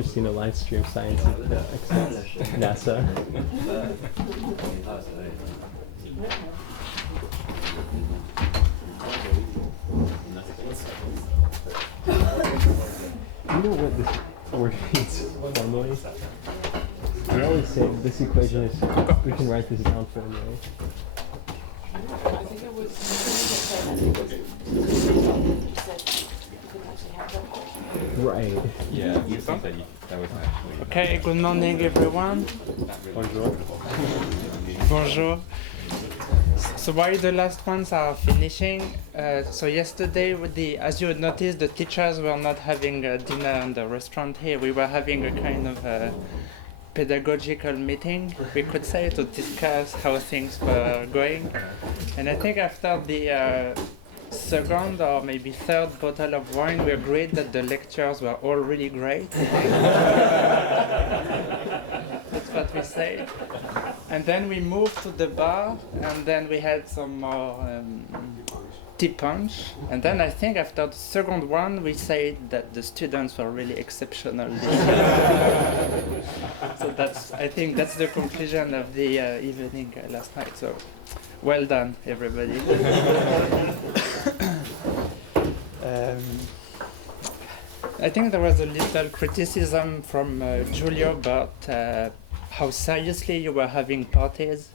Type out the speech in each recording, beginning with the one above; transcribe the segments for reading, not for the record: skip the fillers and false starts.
ever seen a live stream science except NASA? You know what this word means formally? We always say this equation is, we can write this down formally. I think it was Right. Yeah, you think that was actually. Okay, good morning everyone. Bonjour. Bonjour. So while the last ones are finishing, so yesterday as you noticed, the teachers were not having a dinner in the restaurant here. We were having a kind of pedagogical meeting, we could say, to discuss how things were going. And I think after the second or maybe third bottle of wine, we agreed that the lectures were all really great. That's what we said. And then we moved to the bar, and then we had some more tea punch. And then I think after the second one, we said that the students were really exceptional. So I think that's the conclusion of the evening last night. So well done, everybody. I think there was a little criticism from Giulio about how seriously you were having parties.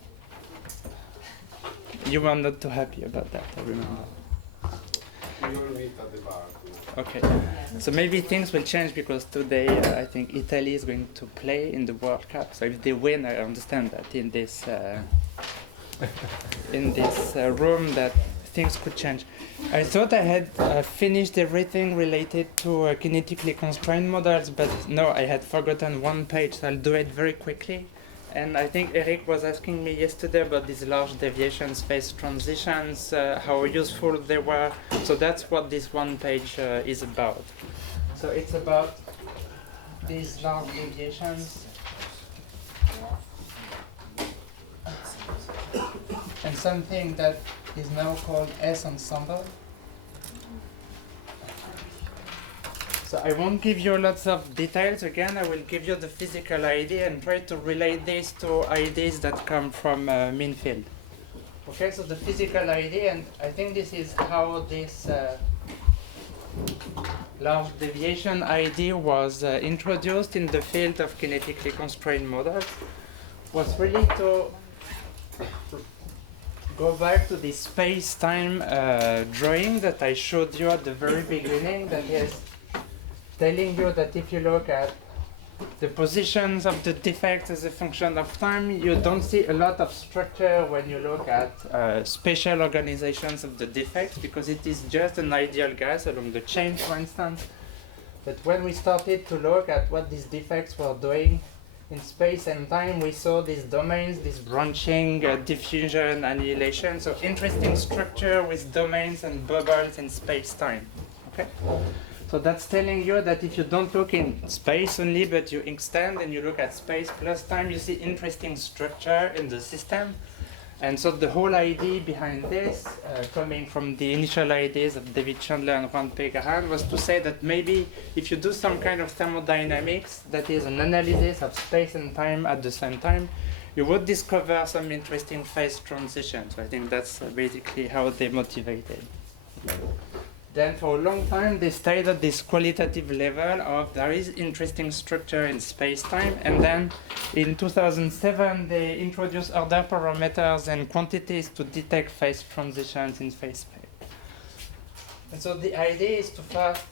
You were not too happy about that, I remember. We all meet at the bar. Okay, so maybe things will change because today I think Italy is going to play in the World Cup. So if they win, I understand that in this room that things could change. I thought I had finished everything related to kinetically constrained models, but no, I had forgotten one page, so I'll do it very quickly. And I think Eric was asking me yesterday about these large deviations, phase transitions, how useful they were. So that's what this one page is about. So it's about these large deviations and something that is now called S ensemble. So I won't give you lots of details. Again, I will give you the physical idea and try to relate this to ideas that come from mean field. Okay, so the physical idea, and I think this is how this large deviation idea was introduced in the field of kinetically constrained models, was really to go back to the space-time drawing that I showed you at the very beginning, that is telling you that if you look at the positions of the defects as a function of time, you don't see a lot of structure when you look at spatial organizations of the defects, because it is just an ideal gas along the chain, for instance. But when we started to look at what these defects were doing in space and time, we saw these domains, this branching, diffusion, annihilation. So interesting structure with domains and bubbles in space-time. Okay? So that's telling you that if you don't look in space only, but you extend and you look at space plus time, you see interesting structure in the system. And so the whole idea behind this, coming from the initial ideas of David Chandler and Juan Pegaran, was to say that maybe if you do some kind of thermodynamics, that is an analysis of space and time at the same time, you would discover some interesting phase transitions. So I think that's basically how they motivated. Then for a long time, they stayed at this qualitative level of there is interesting structure in space-time. And then in 2007, they introduced order parameters and quantities to detect phase transitions in phase-space. And so the idea is to first,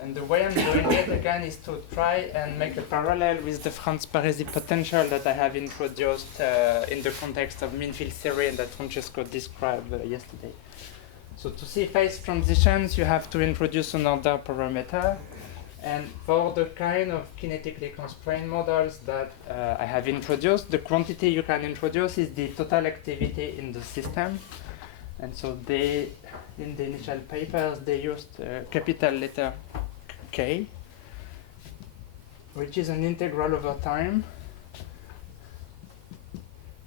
and the way I'm doing it again is to try and make a parallel with the Franz Parisi potential that I have introduced in the context of mean field theory and that Francesco described yesterday. So to see phase transitions, you have to introduce an order parameter. And for the kind of kinetically constrained models that I have introduced, the quantity you can introduce is the total activity in the system. And so they, in the initial papers, they used capital letter K, which is an integral over time.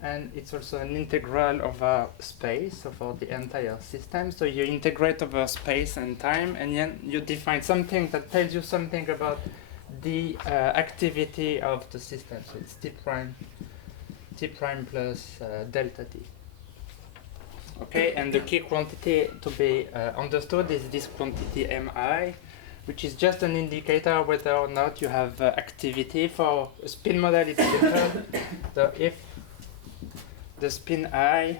And it's also an integral over space, so for the entire system. So you integrate over space and time, and then you define something that tells you something about the activity of the system. So it's t prime plus delta t. Okay, and the key quantity to be understood is this quantity mi, which is just an indicator whether or not you have activity. For a spin model, it's simple. So if the spin I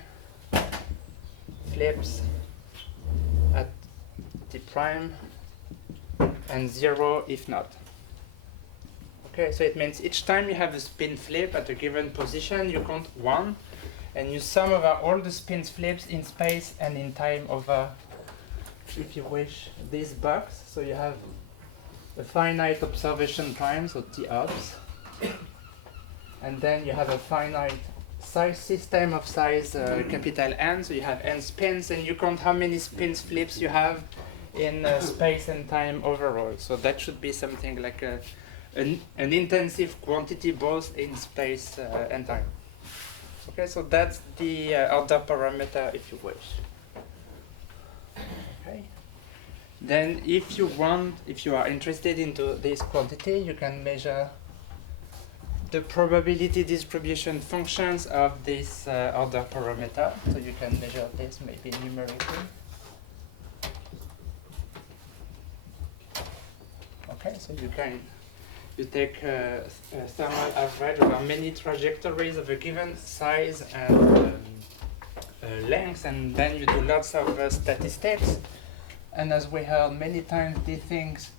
flips at t prime and 0 if not. Okay, so it means each time you have a spin flip at a given position, you count 1, and you sum over all the spin flips in space and in time over, if you wish, this box. So you have a finite observation time, so t obs, and then you have a finite size system of size capital N, so you have n spins, and you count how many spins flips you have in space and time overall. So that should be something like an intensive quantity both in space and time. Okay, so that's the order parameter, if you wish. Okay. Then if you are interested into this quantity, you can measure the probability distribution functions of this order parameter. So you can measure this maybe numerically. Okay, so you take a thermal average over many trajectories of a given size and length, and then you do lots of statistics. And as we heard many times, these things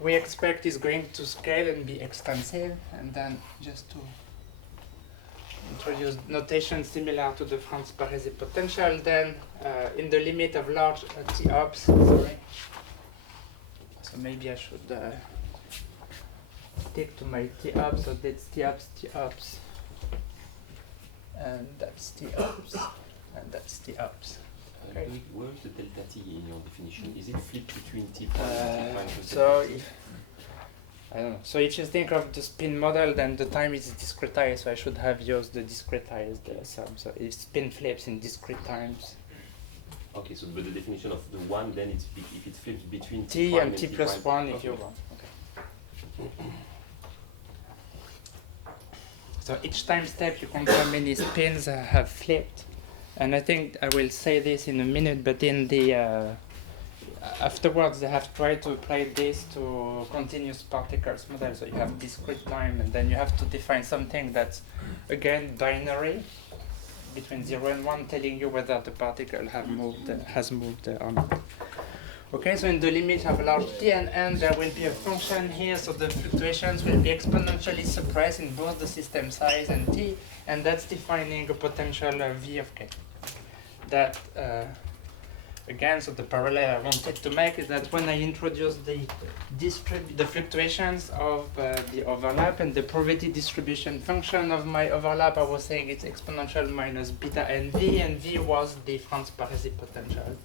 we expect is going to scale and be extensive. And then just to introduce notation similar to the Franz-Parisi potential, then in the limit of large t ops, sorry. So maybe I should stick to my t ops, so that's t ops, and that's t ops, and that's t ops. Okay. Where is the delta t in your definition? Is it flipped between t prime and t prime plus So delta t? I don't know. So if you think of the spin model, then the time is discretized, so I should have used the discretized sum. So if spin flips in discrete times. Okay, so but the definition of the one, then it's if it flips between T prime and t plus prime. 1 if you want. Okay. So each time step you count how many spins have flipped. And I think I will say this in a minute, but in the afterwards they have tried to apply this to continuous particles model. So you have discrete time, and then you have to define something that's again binary between 0 and 1, telling you whether the particle has moved or not. Okay, so in the limit of large t and n, there will be a function here, so the fluctuations will be exponentially suppressed in both the system size and t, and that's defining a potential v of k. That, again, so the parallel I wanted to make is that when I introduce the fluctuations of the overlap and the probability distribution function of my overlap, I was saying it's exponential minus beta and v was the Franz-Parisi potential.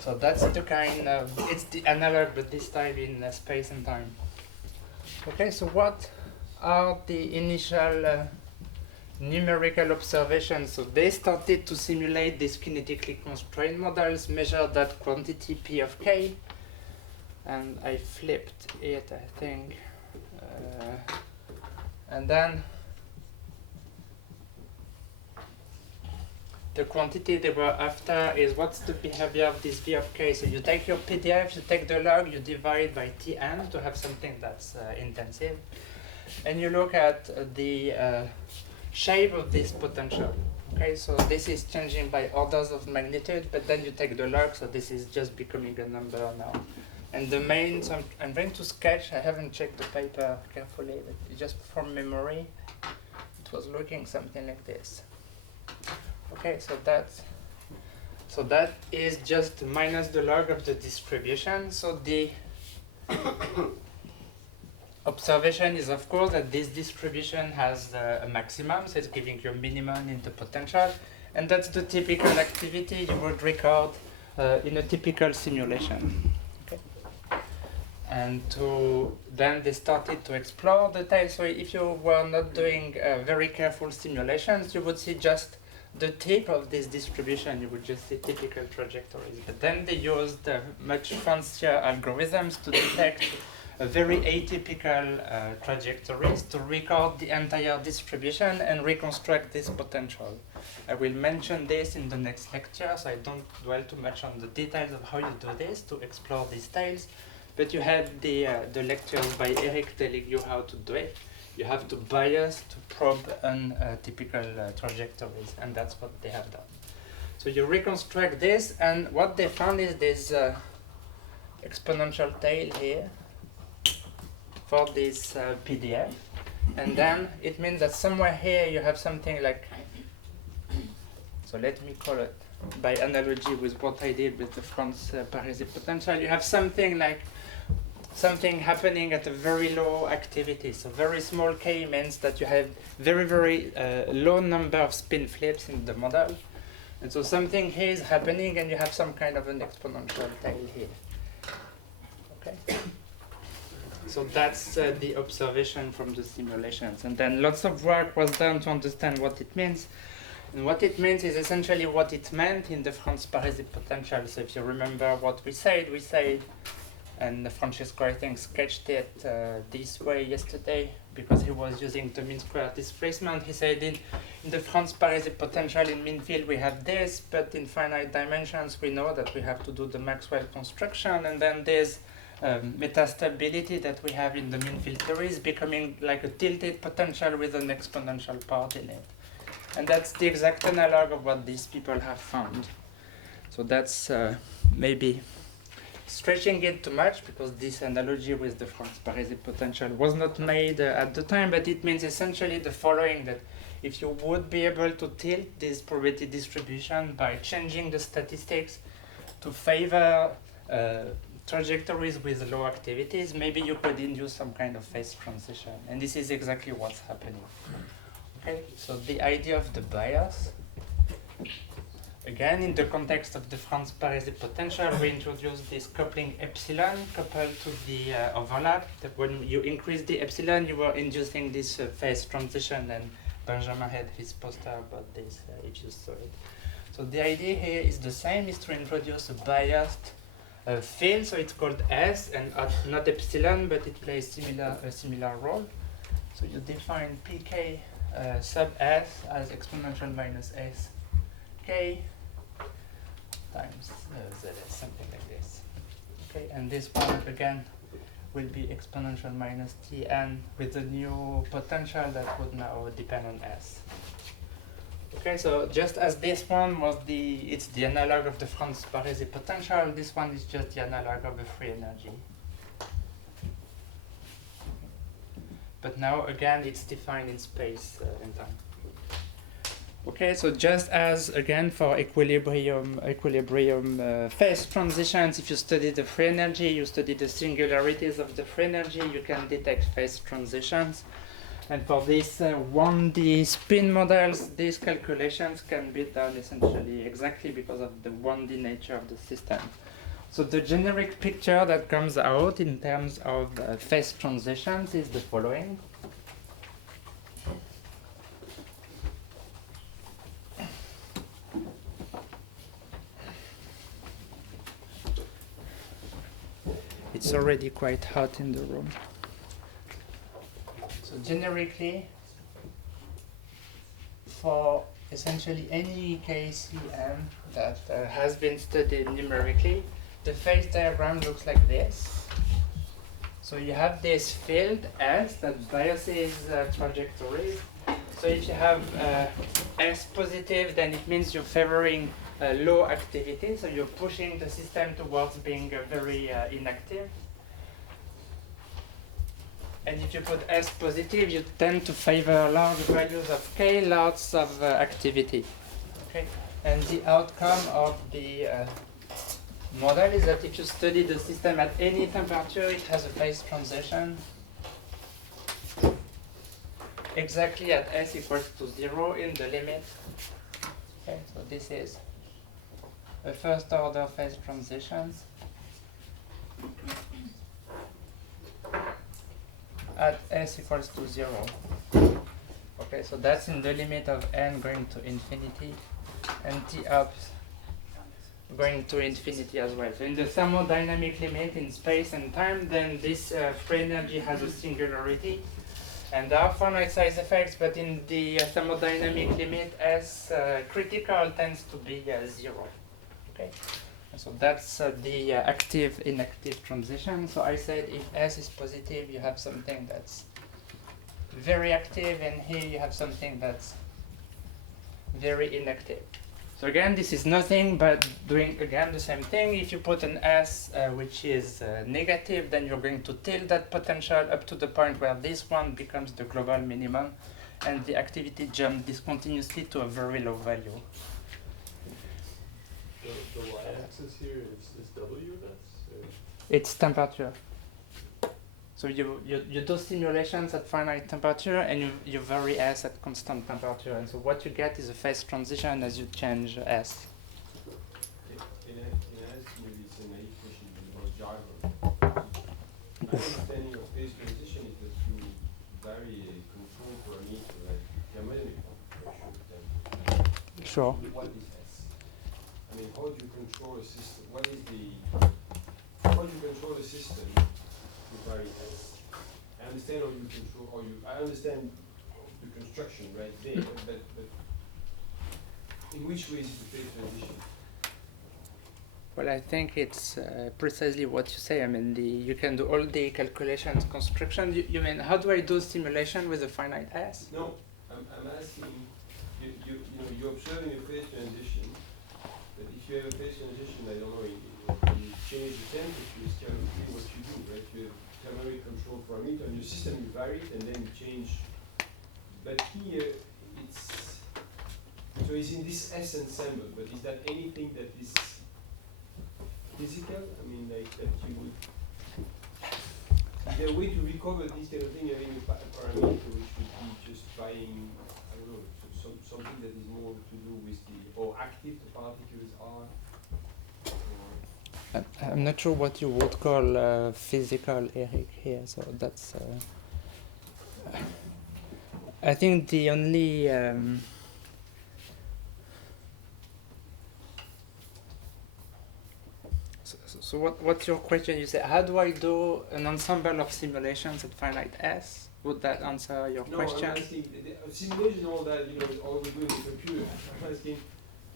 So that's the kind of, it's the analog, but this time in space and time. Okay, so what are the initial numerical observations? So they started to simulate these kinetically constrained models, measure that quantity p of k, and I flipped it, I think, and then the quantity they were after is what's the behavior of this v of k. So you take your PDF, you take the log, you divide by Tn to have something that's intensive, and you look at the shape of this potential. Okay, so this is changing by orders of magnitude, but then you take the log, so this is just becoming a number now. And the main, so I'm going to sketch, I haven't checked the paper carefully, but just from memory, it was looking something like this. Okay, so that is just minus the log of the distribution. So the observation is, of course, that this distribution has a maximum, so it's giving you a minimum in the potential, and that's the typical activity you would record in a typical simulation. Okay. And then they started to explore the tail. So if you were not doing very careful simulations, you would see just the tip of this distribution, you would just see typical trajectories. But then they used much fancier algorithms to detect a very atypical trajectories to record the entire distribution and reconstruct this potential. I will mention this in the next lecture, so I don't dwell too much on the details of how you do this to explore these styles. But you had the lectures by Eric telling you how to do it. You have to bias to probe untypical trajectories, and that's what they have done. So you reconstruct this, and what they found is this exponential tail here for this PDF. And then it means that somewhere here you have something like, so let me call it, by analogy with what I did with the France-Parisi potential, you have something like something happening at a very low activity. So very small k means that you have very low number of spin flips in the model. And so something here is happening and you have some kind of an exponential tail here. Okay. So that's the observation from the simulations. And then lots of work was done to understand what it means. And what it means is essentially what it meant in the France-Parisi potential. So if you remember what we said, and Francesco, I think, sketched it this way yesterday because he was using the mean square displacement. He said in the France-Parisi potential in mean field we have this, but in finite dimensions we know that we have to do the Maxwell construction, and then there's metastability that we have in the mean field theory is becoming like a tilted potential with an exponential part in it. And that's the exact analog of what these people have found. So that's maybe stretching it too much because this analogy with the France-Parisi potential was not made at the time, but it means essentially the following, that if you would be able to tilt this probability distribution by changing the statistics to favor trajectories with low activities, maybe you could induce some kind of phase transition. And this is exactly what's happening. Okay, so the idea of the bias, again, in the context of the France-Parisi potential, we introduce this coupling epsilon coupled to the overlap. That when you increase the epsilon, you are inducing this phase transition, and Benjamin had his poster about this, if you saw it. So the idea here is the same, is to introduce a biased field, so it's called S, and not epsilon, but it plays a similar role. So you define pk sub S as exponential minus S k times Zs, something like this. Okay, and this one again will be exponential minus Tn with a new potential that would now depend on S. Okay, so just as this one was it's the analog of the France-Parisi potential, this one is just the analog of the free energy. But now again it's defined in space and time. Okay, so just as again for equilibrium phase transitions, if you study the free energy, you study the singularities of the free energy, you can detect phase transitions. And for these 1D spin models, these calculations can be done essentially exactly because of the 1D nature of the system. So the generic picture that comes out in terms of phase transitions is the following. It's already quite hot in the room. So generically, for essentially any KCM that has been studied numerically, the phase diagram looks like this. So you have this field S that biases trajectories. So if you have S positive, then it means you're favoring low activity, so you're pushing the system towards being very inactive. And if you put S positive, you tend to favor large values of K, lots of activity. Okay? And the outcome of the model is that if you study the system at any temperature, it has a phase transition exactly at S equals to 0 in the limit. Okay, so this is a first order phase transitions at S equals to 0. Okay, so that's in the limit of n going to infinity, and T ups going to infinity as well. So in the thermodynamic limit in space and time, then this free energy has a singularity. And there are finite size effects, but in the thermodynamic limit, S critical tends to be 0. Okay, and so that's the active-inactive transition. So I said if S is positive, you have something that's very active, and here you have something that's very inactive. So again, this is nothing but doing again the same thing. If you put an S which is negative, then you're going to tilt that potential up to the point where this one becomes the global minimum, and the activity jumps discontinuously to a very low value. The y-axis here is W, It's temperature. So you do simulations at finite temperature, and you vary S at constant temperature. And so what you get is a phase transition as you change S. In S, maybe it's a naive question about jargon. My understanding of phase transition is that you vary a control parameter, like thermodynamic pressure. Sure. What is S? I mean, how do you control a system? How do you control a system to vary S? I understand how you control, I understand the construction right there, but in which way is it a phase transition? Well, I think it's precisely what you say. I mean, you can do all the calculations, construction. You mean, how do I do simulation with a finite S? No, I'm asking, you're observing a phase transition, but if you have a phase transition, I don't know, you change the temperature, it's typically what you do, right? You have thermodynamic control parameter, and your system you vary it, and then you change. But here, so it's in this S ensemble, but is that anything that is physical? I mean, like that you would, is there a way to recover this kind of thing, having a parameter which would be just buying, I don't know, something that is more to do with or active the particles are? I'm not sure what you would call physical, Eric, here. So that's. I think the only. So what's your question? You say, how do I do an ensemble of simulations at finite S? Would that answer your question? No, I'm asking, simulation, all that, is all we do in the computer. I'm asking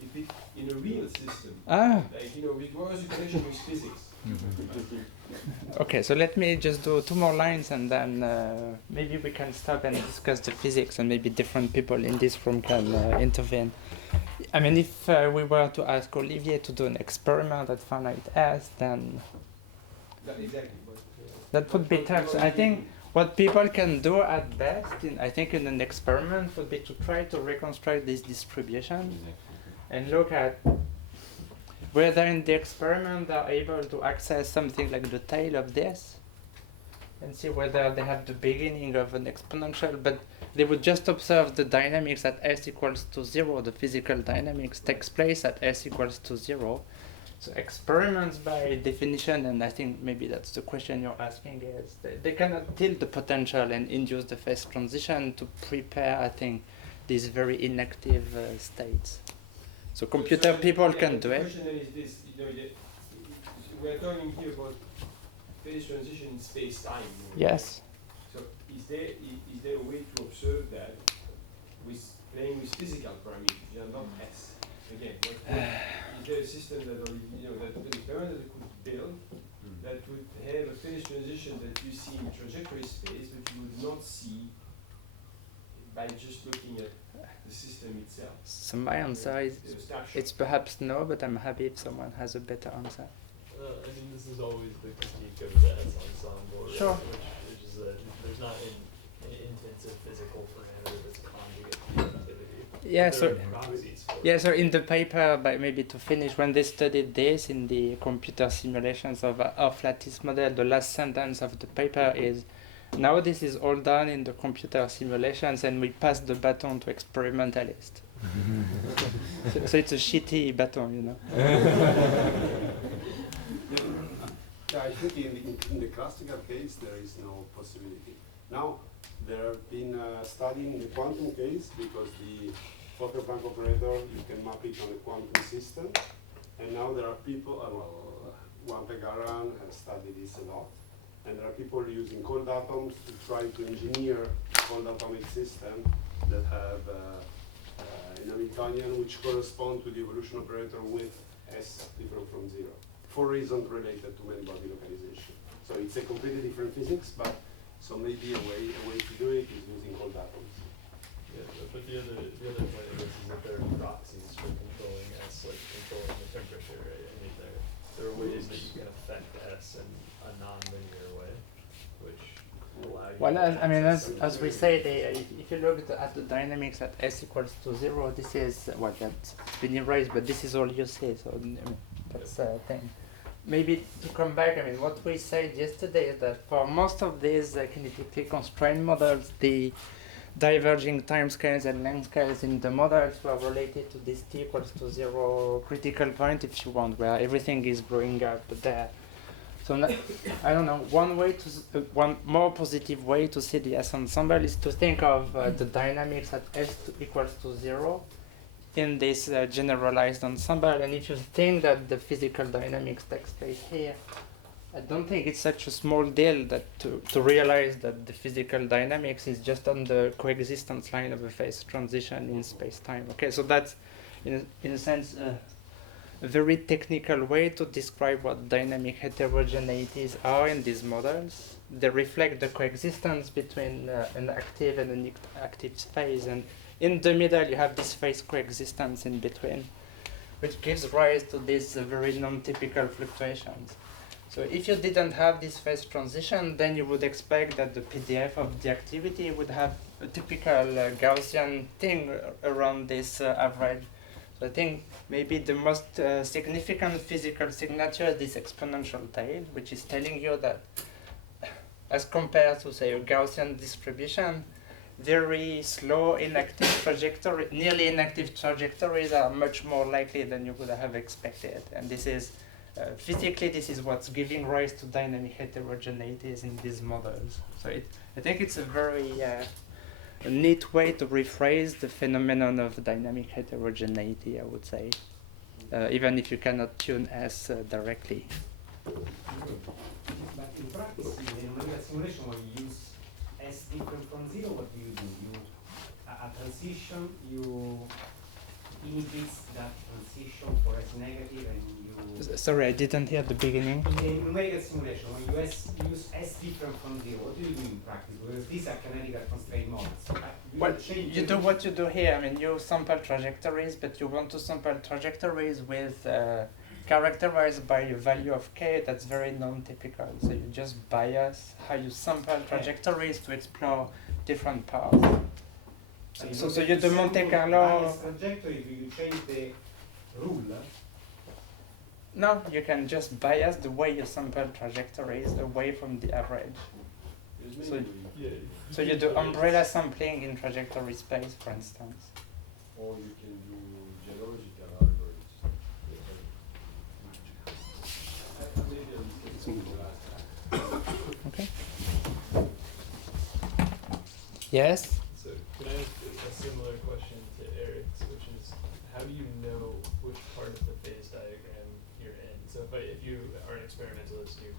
if it, in a real system, with what was the connection with physics? Okay, so let me just do 2 more lines, and then maybe we can stop and discuss the physics, and maybe different people in this room can intervene. I mean, if we were to ask Olivier to do an experiment at finite S, then that would be tough. So I think what people can do at best, in an experiment, would be to try to reconstruct this distribution and look at whether in the experiment they're able to access something like the tail of this, and see whether they have the beginning of an exponential, but they would just observe the dynamics at S equals to 0. The physical dynamics takes place at S equals to 0. So experiments by definition, and I think maybe that's the question you're asking, is they cannot tilt the potential and induce the phase transition to prepare, I think, these very inactive states. So computer people can do it. The question then is this, we're talking here about phase transition in space-time. Yes. So is there a way to observe that with playing with physical parameters, not S? Again, is there a system that an experiment that could build that would have a phase transition that you see in trajectory space, but you would not see by just looking at the system itself? So my answer is, it's perhaps no, but I'm happy if someone has a better answer. I mean, this is always the critique of the S ensemble, Sure. which is that there's not an intensive physical parameter that's conjugate to activity. Yeah, There so are proxies for it. yeah, so in the paper, by maybe to finish, when they studied this in the computer simulations of lattice model, the last sentence of the paper is, now this is all done in the computer simulations, and we pass the baton to experimentalists. So it's a shitty baton, Yeah, I think in the classical case there is no possibility. Now there have been studying the quantum case, because the Fokker-Planck operator, you can map it on a quantum system, And now there are people, Juan Pegaran has studied this a lot, and there are people using cold atoms to try to engineer cold atomic system that have an Hamiltonian which correspond to the evolution operator with S different from 0, for reasons related to many-body localization. So it's a completely different physics, but so maybe a way to do it is using cold atoms. Yeah, but the other point of this is that there are proxies for controlling S, like controlling the temperature, right? I mean, there are ways that you can affect S in a non-linear way, which allow you Well, to I mean, access as we say, if you look at the dynamics at S equals to 0, this is what that's been erased, but this is all you see. So I mean, that's a thing. Maybe to come back, I mean, what we said yesterday is that for most of these kinetically constrained models, the diverging timescales and length scales in the models were related to this t equals to 0 critical point, if you want, where everything is growing up there. So I don't know. One more positive way to see the S ensemble is to think of the dynamics at S equals to 0 in this generalized ensemble. And if you think that the physical dynamics takes place here, I don't think it's such a small deal that to realize that the physical dynamics is just on the coexistence line of a phase transition in space-time. Okay, so that's in a sense a very technical way to describe what dynamic heterogeneities are in these models. They reflect the coexistence between an active and an inactive phase, and in the middle you have this phase coexistence in between, which gives rise to these very non-typical fluctuations. So if you didn't have this phase transition, then you would expect that the PDF of the activity would have a typical Gaussian thing around this average. So I think maybe the most significant physical signature is this exponential tail, which is telling you that as compared to, say, a Gaussian distribution, very slow inactive trajectory, nearly inactive trajectories are much more likely than you would have expected. And this is physically, this is what's giving rise to dynamic heterogeneities in these models. So I think it's a very a neat way to rephrase the phenomenon of dynamic heterogeneity, I would say, even if you cannot tune S directly. But in practice, in numerical simulation, when you use S different from 0, what do? You at transition, you inhibit that transition for S negative, and you. Sorry, I didn't hear the beginning. In numerical simulation, when you use S different from 0, what do you do in practice? Because these are kinetically constrained models. Well, you do what you do here. I mean, you sample trajectories, but you want to sample trajectories with characterized by a value of k that's very non-typical. So you just bias how you sample trajectories to explore different paths. So you do Monte Carlo. Trajectory, do you change the rule? No, you can just bias the way you sample trajectories away from the average. So you do umbrella sampling in trajectory space, for instance. Or you can do geological algorithms. Okay. Yes? So can I ask a similar question to Eric's, which is how do you know which part of the phase diagram you're in? So if you are an experimentalist and you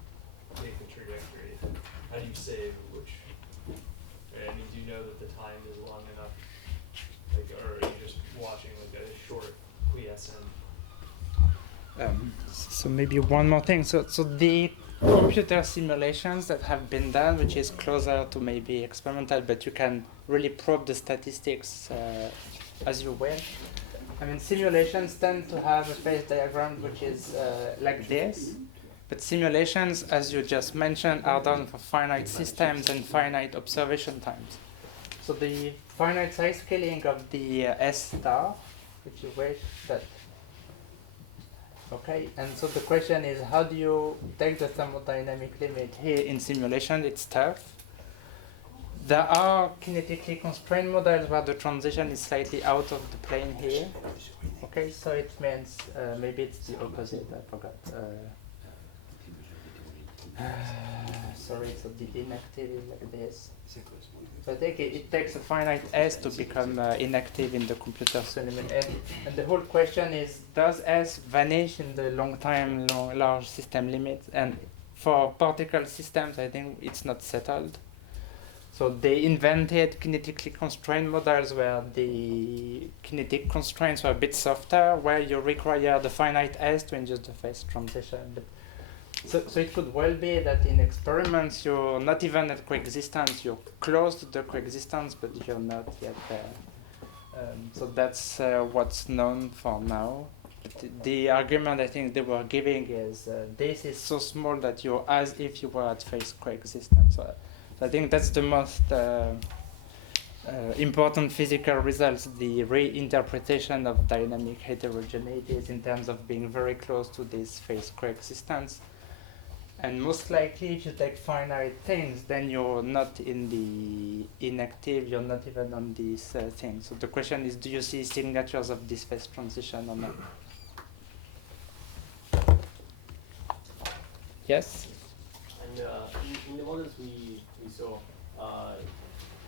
make the trajectory, how do you say which? I mean, do you know that the time is long enough, like, or are you just watching like a short quiescent? So maybe one more thing. So the computer simulations that have been done, which is closer to maybe experimental, but you can really probe the statistics as you will. I mean, simulations tend to have a phase diagram which is like this, but simulations, as you just mentioned, are done for finite systems and finite observation times. So the finite size scaling of the S star, which you wish that. Okay, and so the question is, how do you take the thermodynamic limit? Here in simulation, it's tough. There are kinetically constrained models where the transition is slightly out of the plane here. Okay, so it means maybe it's the opposite, I forgot. Sorry, so the inactive is like this. So I think it takes a finite S to become inactive in the computer simulation. And the whole question is, does S vanish in the large system limits? And for particle systems, I think it's not settled. So they invented kinetically constrained models where the kinetic constraints were a bit softer, where you require the finite S to induce the phase transition. But so it could well be that in experiments you're not even at coexistence, you're close to the coexistence, but you're not yet there. So that's what's known for now. But the argument I think they were giving is this is so small that you're as if you were at phase coexistence. So I think that's the most important physical results, the reinterpretation of dynamic heterogeneities in terms of being very close to this phase coexistence. And most likely, if you take finite things, then you're not in the inactive, you're not even on this thing. So the question is, do you see signatures of this phase transition or not? Yes? And in the models we saw,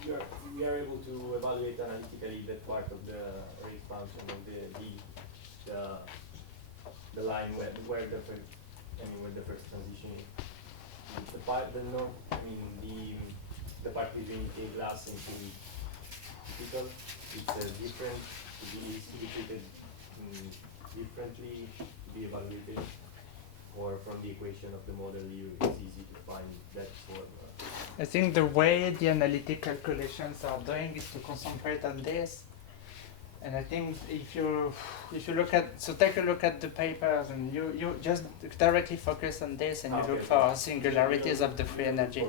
we are able to evaluate analytically that part of the rate function of the line where the first transition is. The part the part between K glass and K typical, it's different to be distributed differently to be evaluated, or from the equation of the model it's easy to find that form. I think the way the analytic calculations are doing is to concentrate on this. And I think if you look at, so take a look at the papers and you just directly focus on this and you look for singularities of the free energy.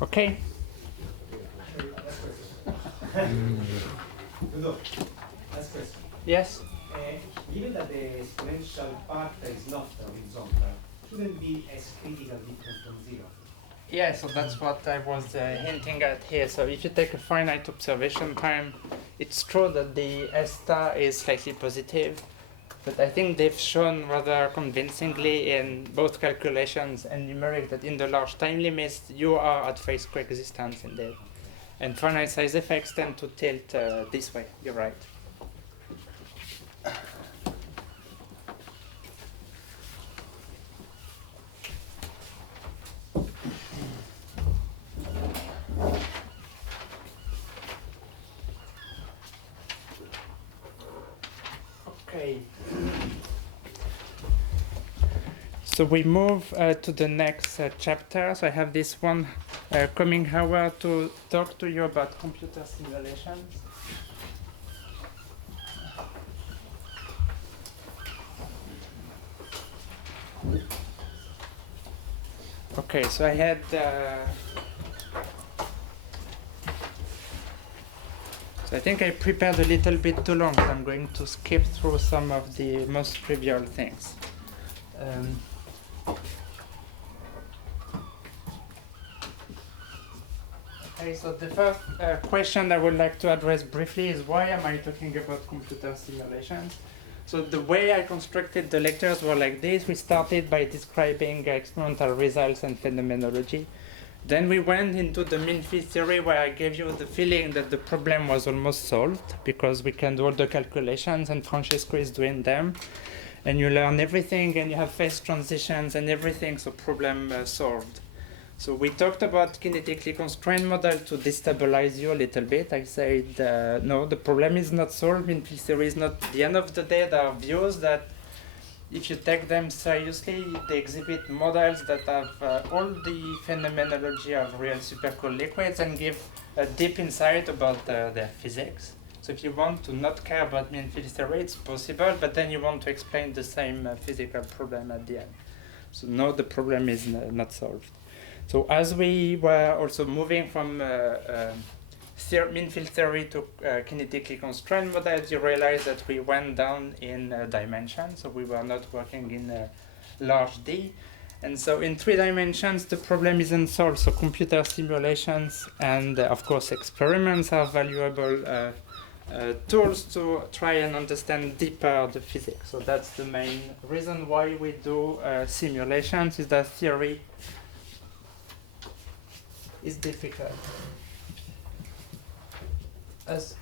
Okay. Ludo, last question. Yes. Given that the exponential part is not horizontal, shouldn't be as critical different from zero? Yeah, so that's what I was hinting at here. So if you take a finite observation time, it's true that the S star is slightly positive, but I think they've shown rather convincingly in both calculations and numeric that in the large time limits, you are at phase coexistence indeed. And finite size effects tend to tilt this way, you're right. Okay. So we move to the next chapter. So I have this one coming hour to talk to you about computer simulations. Okay, so I had I think I prepared a little bit too long, so I'm going to skip through some of the most trivial things. Okay, so the first question I would like to address briefly is why am I talking about computer simulations? So the way I constructed the lectures were like this. We started by describing experimental results and phenomenology. Then we went into the mean field theory, where I gave you the feeling that the problem was almost solved because we can do all the calculations and Francesco is doing them. And you learn everything and you have phase transitions and everything, so problem solved. So we talked about kinetically constrained model to destabilize you a little bit. I said, no, the problem is not solved. Mean field theory is not the end of the day. There are views that if you take them seriously, they exhibit models that have all the phenomenology of real supercooled liquids and give a deep insight about their physics. So if you want to not care about mean field theory, it's possible, but then you want to explain the same physical problem at the end. So no, the problem is not solved. So as we were also moving from mean field theory to kinetically constrained models, you realize that we went down in dimensions, so we were not working in large D. And so in 3 dimensions, the problem isn't solved. So computer simulations and, of course, experiments are valuable tools to try and understand deeper the physics. So that's the main reason why we do simulations, is that theory is difficult. As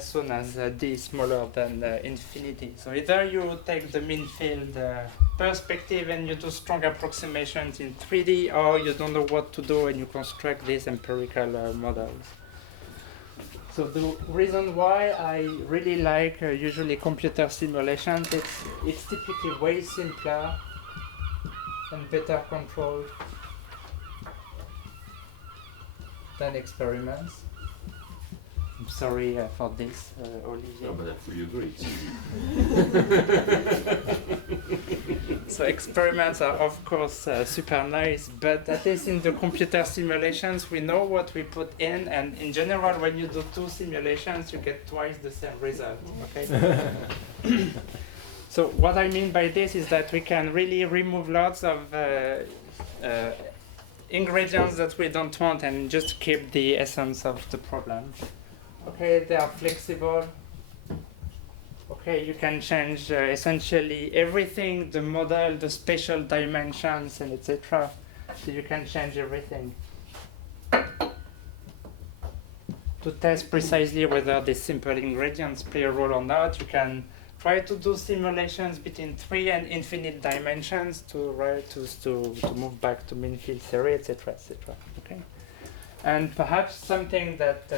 soon as d is smaller than infinity. So either you take the mean field perspective and you do strong approximations in 3D, or you don't know what to do and you construct these empirical models. So the reason why I really like usually computer simulations, it's typically way simpler and better controlled than experiments. I'm sorry for this, Olivier. No, but I fully agree. So experiments are of course super nice, but at least in the computer simulations we know what we put in, and in general when you do 2 simulations you get twice the same result. Okay. So what I mean by this is that we can really remove lots of ingredients that we don't want and just keep the essence of the problem. Okay, they are flexible. Okay, you can change essentially everything, the model, the spatial dimensions, and etc. So you can change everything. To test precisely whether these simple ingredients play a role or not, you can try to do simulations between 3 and infinite dimensions to move back to mean field theory, etc., etc. Okay, and perhaps something that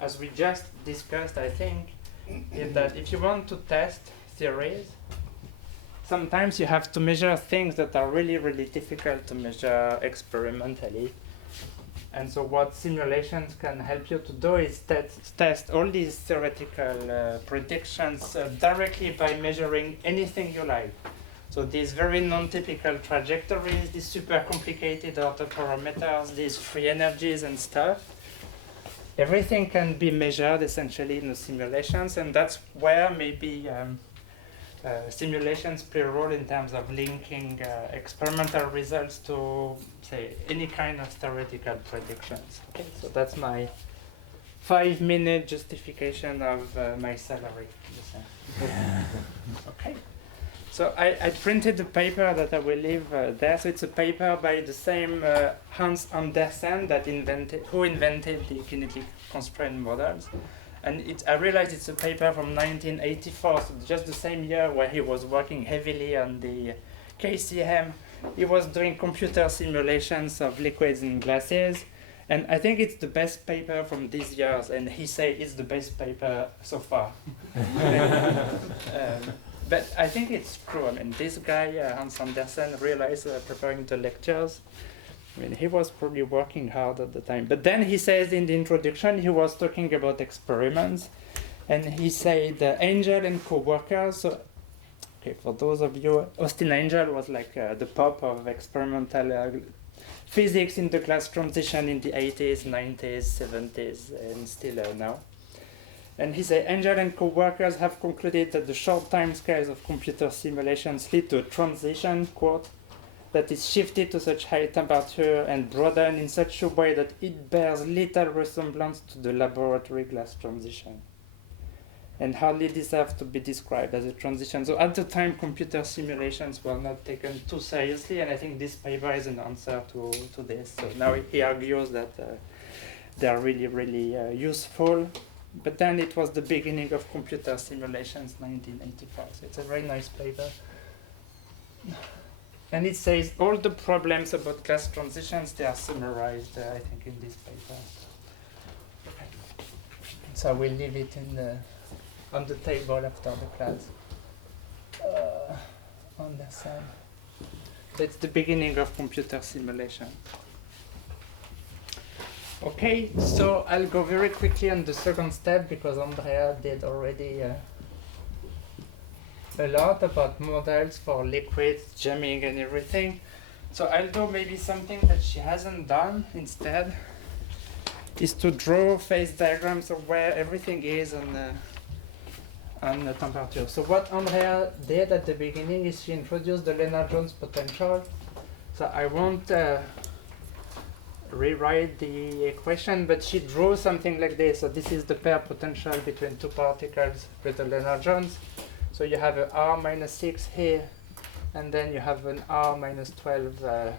as we just discussed, I think, is that if you want to test theories, sometimes you have to measure things that are really, really difficult to measure experimentally. And so what simulations can help you to do is test all these theoretical predictions directly by measuring anything you like. So these very non-typical trajectories, these super complicated autoparameters, these free energies and stuff, everything can be measured essentially in the simulations, and that's where maybe simulations play a role in terms of linking experimental results to, say, any kind of theoretical predictions. Okay, so that's my 5-minute justification of my salary. Okay. So I printed a paper that I will leave there. So it's a paper by the same Hans Andersen who invented the kinetic constraint models. And I realized it's a paper from 1984, so just the same year where he was working heavily on the KCM. He was doing computer simulations of liquids in glasses. And I think it's the best paper from these years, and he said it's the best paper so far. But I think it's true. I mean, this guy, Hans Andersen, realized preparing the lectures, I mean, he was probably working hard at the time. But then he says in the introduction, he was talking about experiments, and he said Angel and co-workers. So, okay, for those of you, Austin Angel was like the pop of experimental physics in the class transition in the 80s, 90s, 70s, and still now. And he said, Angel and co-workers have concluded that the short time scales of computer simulations lead to a transition, quote, that is shifted to such high temperature and broadened in such a way that it bears little resemblance to the laboratory glass transition, and hardly deserves to be described as a transition. So at the time, computer simulations were not taken too seriously, and I think this paper is an answer to this. So now he argues that they are really, really useful. But then it was the beginning of computer simulations, 1985. So it's a very nice paper. And it says all the problems about class transitions, they are summarized, I think, in this paper. Okay. So I will leave it on the table after the class. On the side. That's the beginning of computer simulation. Okay, so I'll go very quickly on the second step because Andrea did already a lot about models for liquids, jamming and everything. So I'll do maybe something that she hasn't done instead, is to draw phase diagrams of where everything is on the temperature. So what Andrea did at the beginning is she introduced the Lennard-Jones potential. So I won't rewrite the equation, but she drew something like this. So this is the pair potential between two particles with the Lennard-Jones. So you have an R minus 6 here, and then you have an R minus 12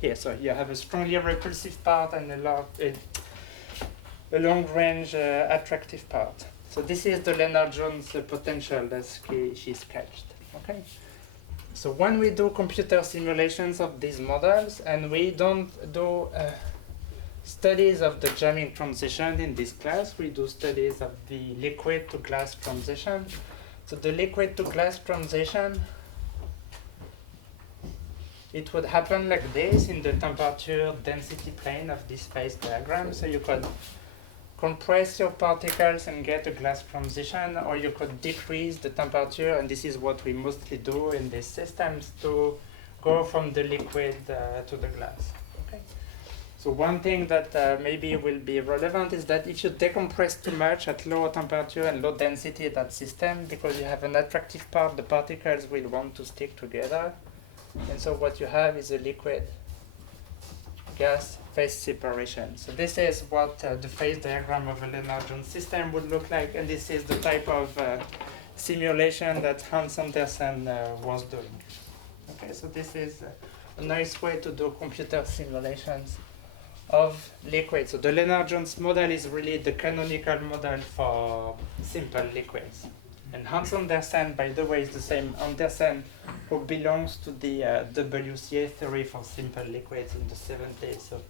here. So you have a strongly repulsive part and a long-range attractive part. So this is the Lennard-Jones potential that she sketched. Okay. So when we do computer simulations of these models, and we don't do studies of the jamming transition in this class, we do studies of the liquid to glass transition. So the liquid to glass transition, it would happen like this in the temperature density plane of this phase diagram. So you could compress your particles and get a glass transition, or you could decrease the temperature, and this is what we mostly do in these systems, to go from the liquid to the glass. Okay. So one thing that maybe will be relevant is that if you decompress too much at low temperature and low density that system, because you have an attractive part, the particles will want to stick together, and so what you have is a liquid gas phase separation. So this is what the phase diagram of a Lennard-Jones system would look like, and this is the type of simulation that Hans Andersen was doing. Okay, so this is a nice way to do computer simulations of liquids. So the Lennard-Jones model is really the canonical model for simple liquids. And Hans Andersen, by the way, is the same Andersen who belongs to the WCA theory for simple liquids in the 70s. So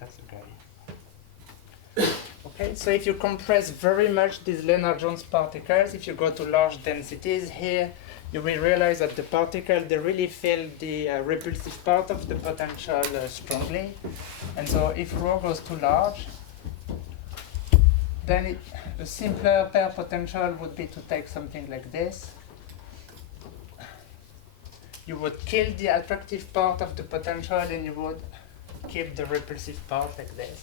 that's the guy. Okay, so if you compress very much these Lennard-Jones particles, if you go to large densities here, you will realize that the particle, they really fill the repulsive part of the potential strongly. And so if rho goes too large, then a simpler pair potential would be to take something like this. You would kill the attractive part of the potential, and you would keep the repulsive part like this.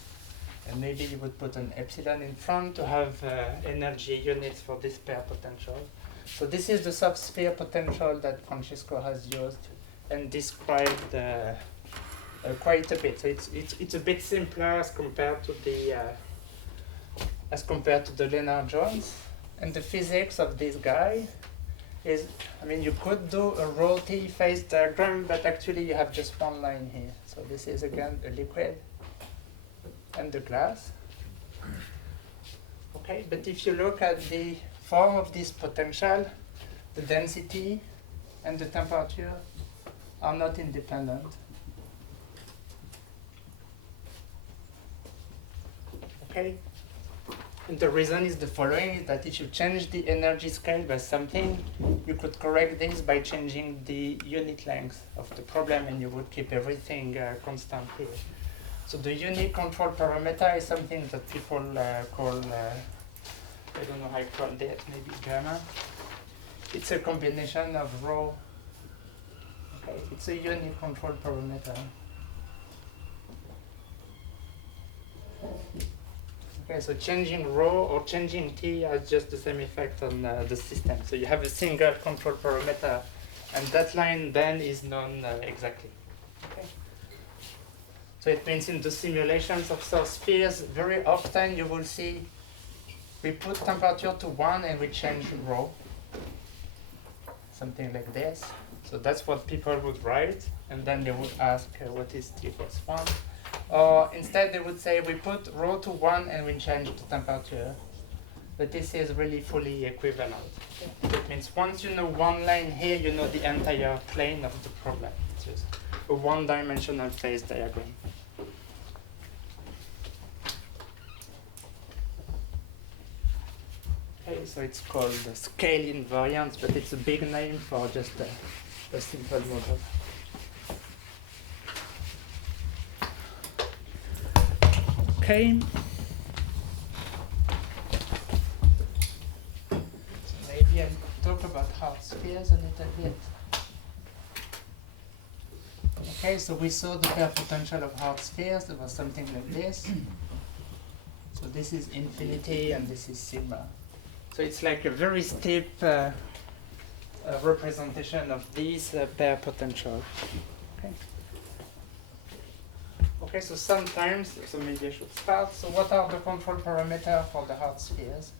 And maybe you would put an epsilon in front to have energy units for this pair potential. So this is the subsphere potential that Francesco has used and described quite a bit. So it's a bit simpler as compared to the Lennard-Jones. And the physics of this guy is, I mean, you could do a rho T phase diagram, but actually you have just one line here. So this is again a liquid and the glass. Okay, but if you look at the form of this potential, the density and the temperature are not independent. Okay? And the reason is the following, is that if you change the energy scale by something, you could correct this by changing the unit length of the problem, and you would keep everything constant here. So the unit control parameter is something that people call, I don't know how you call that, maybe gamma. It's a combination of rho. Okay, it's a unit control parameter. Okay, so changing rho or changing t has just the same effect on the system. So you have a single control parameter, and that line then is known exactly. Okay. So it means in the simulations of source spheres, very often you will see we put temperature to 1 and we change rho. Something like this. So that's what people would write, and then they would ask what is t equals 1. Or instead they would say we put rho to 1 and we change the temperature. But this is really fully equivalent. That means once you know one line here, you know the entire plane of the problem. It's just a one-dimensional phase diagram. Okay, so it's called scale invariance, but it's a big name for just a simple model. Okay. So maybe I'll talk about hard spheres a little bit. Okay, so we saw the pair potential of hard spheres. There was something like this. So this is infinity and this is sigma. So it's like a very steep representation of these pair potential. Okay. Okay, so sometimes, so maybe I should start. So what are the control parameters for the hard spheres?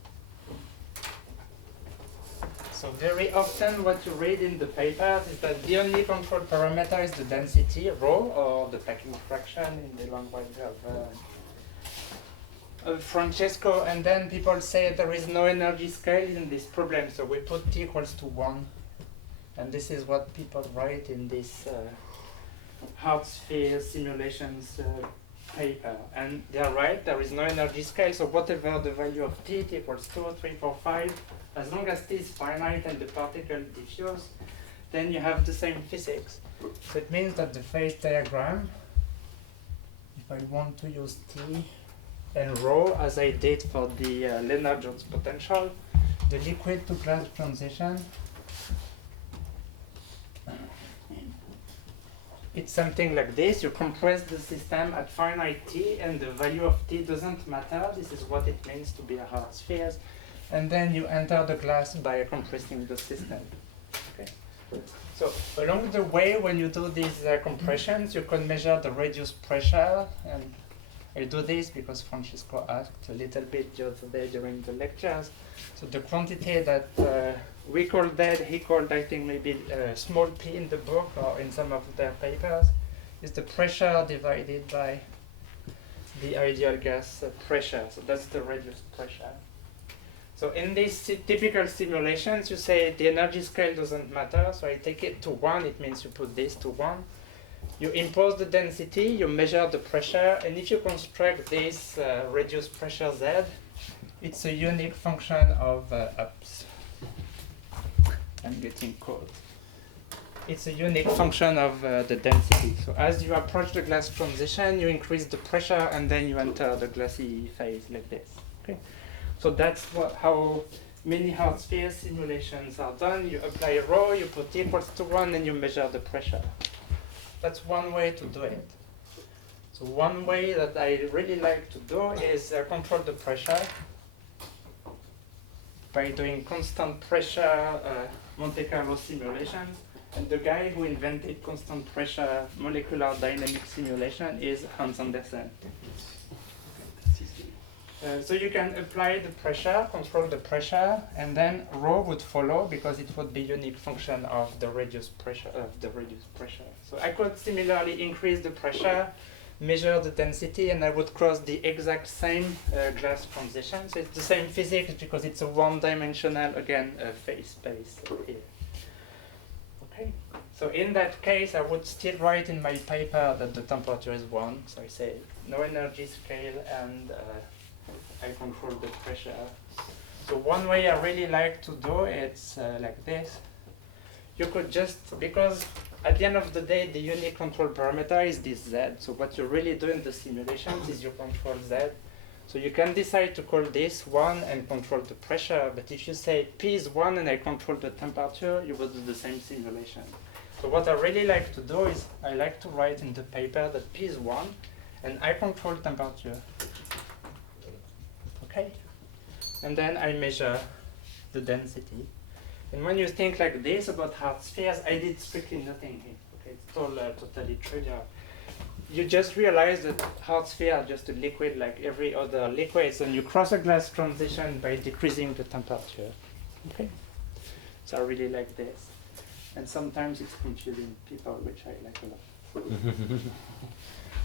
So very often what you read in the papers is that the only control parameter is the density, rho, or the packing fraction in the language of Francesco, and then people say there is no energy scale in this problem, so we put t equals to 1. And this is what people write in this hard sphere simulations paper. And they are right, there is no energy scale, so whatever the value of t equals 2, 3, 4, 5, as long as t is finite and the particle diffuse, then you have the same physics. So it means that the phase diagram, if I want to use t and rho as I did for the Lennard-Jones potential, the liquid to glass transition, it's something like this. You compress the system at finite t, and the value of t doesn't matter. This is what it means to be a hard sphere. And then you enter the glass by compressing the system. Okay. So along the way, when you do these compressions, you can measure the reduced pressure. And I do this because Francesco asked a little bit the other day during the lectures. So the quantity that we called that, he called, I think, maybe small p in the book or in some of their papers, is the pressure divided by the ideal gas pressure. So that's the reduced pressure. So in these typical simulations, you say the energy scale doesn't matter. So I take it to 1, it means you put this to 1. You impose the density, you measure the pressure, and if you construct this reduced pressure Z, it's a unique function of ups. I'm getting cold. It's a unique function of the density. So as you approach the glass transition, you increase the pressure, and then you enter the glassy phase like this. Okay? So that's how many hard sphere simulations are done. You apply rho, you put t equals to 1, and you measure the pressure. That's one way to do it. So one way that I really like to do is control the pressure by doing constant pressure Monte Carlo simulations. And the guy who invented constant pressure molecular dynamic simulation is Hans Andersen. So you can apply the pressure, control the pressure, and then rho would follow because it would be unique function of the reduced pressure. So I could similarly increase the pressure, measure the density, and I would cross the exact same glass transition. So it's the same physics because it's a one-dimensional, again, phase space here. Okay. So in that case, I would still write in my paper that the temperature is 1. So I say no energy scale and I control the pressure. So one way I really like to do it's like this. You could just, because at the end of the day, the unique control parameter is this Z. So what you really do in the simulations is you control Z. So you can decide to call this 1 and control the pressure, but if you say P is 1 and I control the temperature, you will do the same simulation. So what I really like to do is I like to write in the paper that P is 1 and I control temperature. Okay? And then I measure the density. And when you think like this about hard spheres, I did strictly nothing here. Okay, it's all totally trivial. You just realize that hard spheres are just a liquid like every other liquid, and you cross a glass transition by decreasing the temperature. Okay? So I really like this. And sometimes it's confusing people, which I like a lot.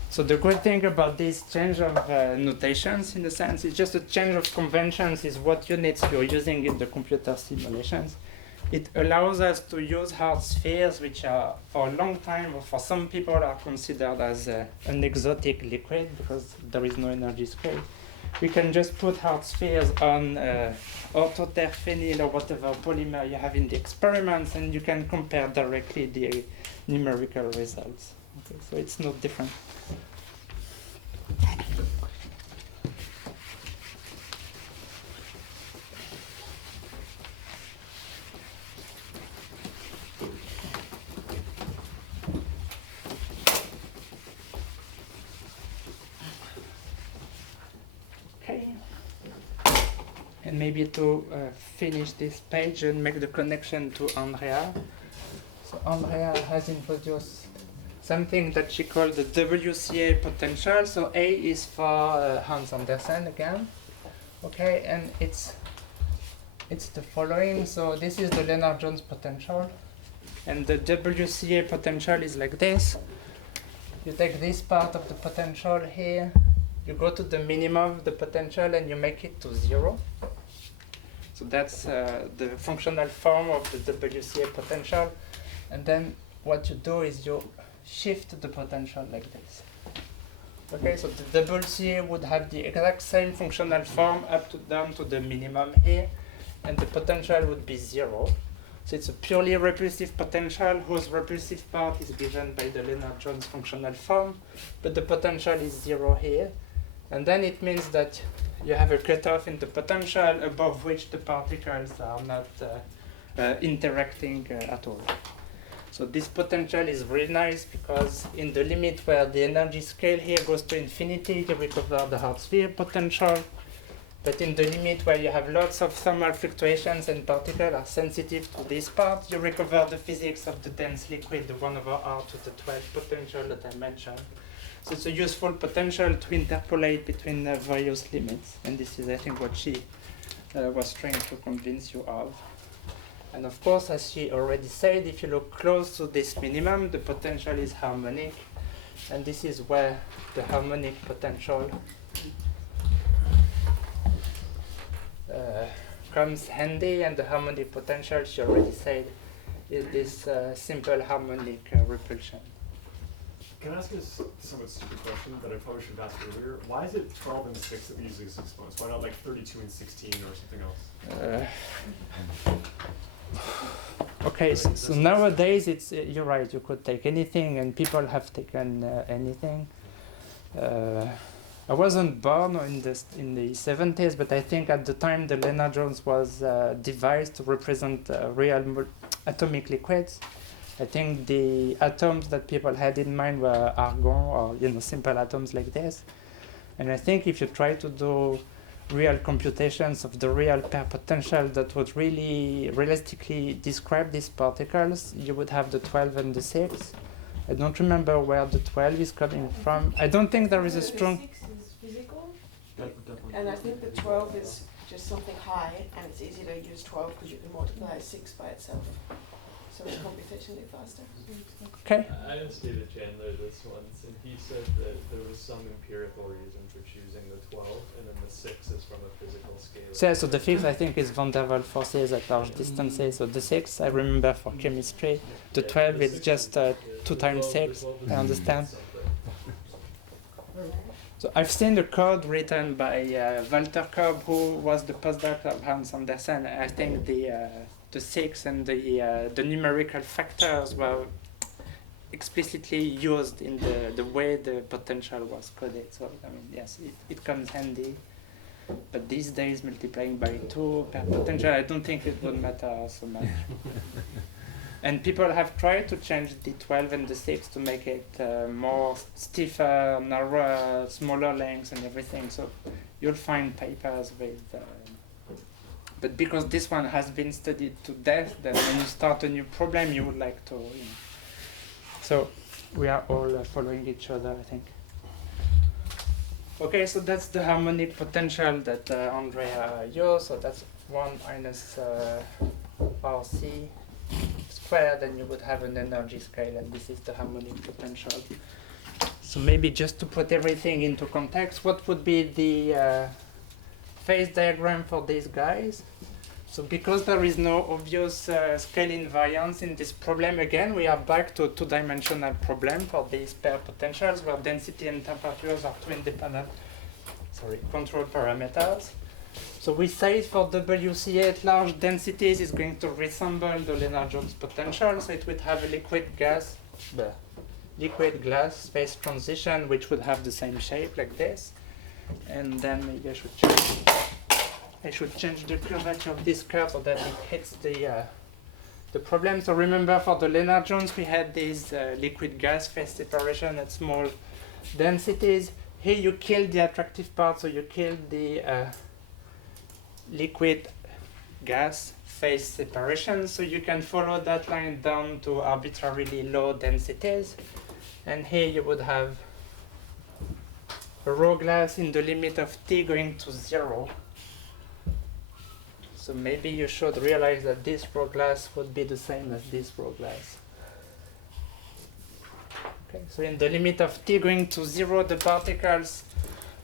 So the good thing about this change of notations, in a sense, is just a change of conventions is what units you're using in the computer simulations. It allows us to use hard spheres, which are, for a long time, or for some people, are considered as an exotic liquid because there is no energy scale. We can just put hard spheres on orthoterphenyl or whatever polymer you have in the experiments, and you can compare directly the numerical results. Okay, so it's not different. And maybe to finish this page and make the connection to Andrea. So Andrea has introduced something that she called the WCA potential. So A is for Hans Andersen again. Okay, and it's the following. So this is the Lennard-Jones potential, and the WCA potential is like this. You take this part of the potential here, you go to the minimum of the potential and you make it to 0. So that's the functional form of the WCA potential. And then what you do is you shift the potential like this. Okay, so the WCA would have the exact same functional form up to down to the minimum here, and the potential would be 0. So it's a purely repulsive potential whose repulsive part is given by the Lennard-Jones functional form, but the potential is 0 here. And then it means that you have a cutoff in the potential above which the particles are not interacting at all. So this potential is really nice because in the limit where the energy scale here goes to infinity, you recover the hard sphere potential. But in the limit where you have lots of thermal fluctuations and particles are sensitive to this part, you recover the physics of the dense liquid, the 1/r to the 12 potential that I mentioned. So it's a useful potential to interpolate between various limits. And this is, I think, what she was trying to convince you of. And of course, as she already said, if you look close to this minimum, the potential is harmonic. And this is where the harmonic potential comes handy, and the harmonic potential, she already said, is this simple harmonic repulsion. Can I ask you a somewhat stupid question that I probably should have asked earlier? Why is it 12 and 6 that we use as exponents? Why not like 32 and 16 or something else? Okay, so nowadays it's you're right. You could take anything, and people have taken anything. I wasn't born in the 70s, but I think at the time the Lennard-Jones was devised to represent real atomic liquids. I think the atoms that people had in mind were argon, or simple atoms like this. And I think if you try to do real computations of the real pair potential that would really realistically describe these particles, you would have the 12 and the 6. I don't remember where the 12 is coming from. I don't think there is a strong... The 6 is physical, and I think the 12 is just something high, and it's easy to use 12 because you can multiply 6 by itself. So it's computationally faster. Okay. I asked David Chandler this once, and he said that there was some empirical reason for choosing the 12, and then the 6 is from a physical scale. So the 5th, I think, is van der Waals forces at large distances. So the 6, I remember for chemistry. The 12 is just 2 times 6, I understand. So I've seen the code written by Walter Kopp, who was the postdoc of Hans Andersen. I think the 6 and the numerical factors were explicitly used in the way the potential was coded. So, I mean, yes, it comes handy. But these days, multiplying by 2 per potential, I don't think it would matter so much. And people have tried to change the 12 and the 6 to make it more stiffer, narrower, smaller lengths and everything. So you'll find papers with... but because this one has been studied to death, then when you start a new problem, you would like to... So we are all following each other, I think. Okay, so that's the harmonic potential that Andrea used. So that's 1 minus RC squared, and you would have an energy scale, and this is the harmonic potential. So maybe just to put everything into context, what would be the phase diagram for these guys? So because there is no obvious scale invariance in this problem, again, we are back to a 2-dimensional problem for these pair potentials where density and temperatures are 2 independent control parameters. So we say for WCA at large densities is going to resemble the Lennard-Jones potential, so it would have a liquid-glass phase transition which would have the same shape like this. And then maybe I should change the curvature of this curve so that it hits the problem. So remember, for the Lennard-Jones, we had this liquid-gas phase separation at small densities. Here you kill the attractive part, so you kill the liquid-gas phase separation. So you can follow that line down to arbitrarily low densities. And here you would have a raw glass in the limit of t going to 0. So maybe you should realize that this raw glass would be the same as this raw glass. Okay, so in the limit of t going to 0, the particles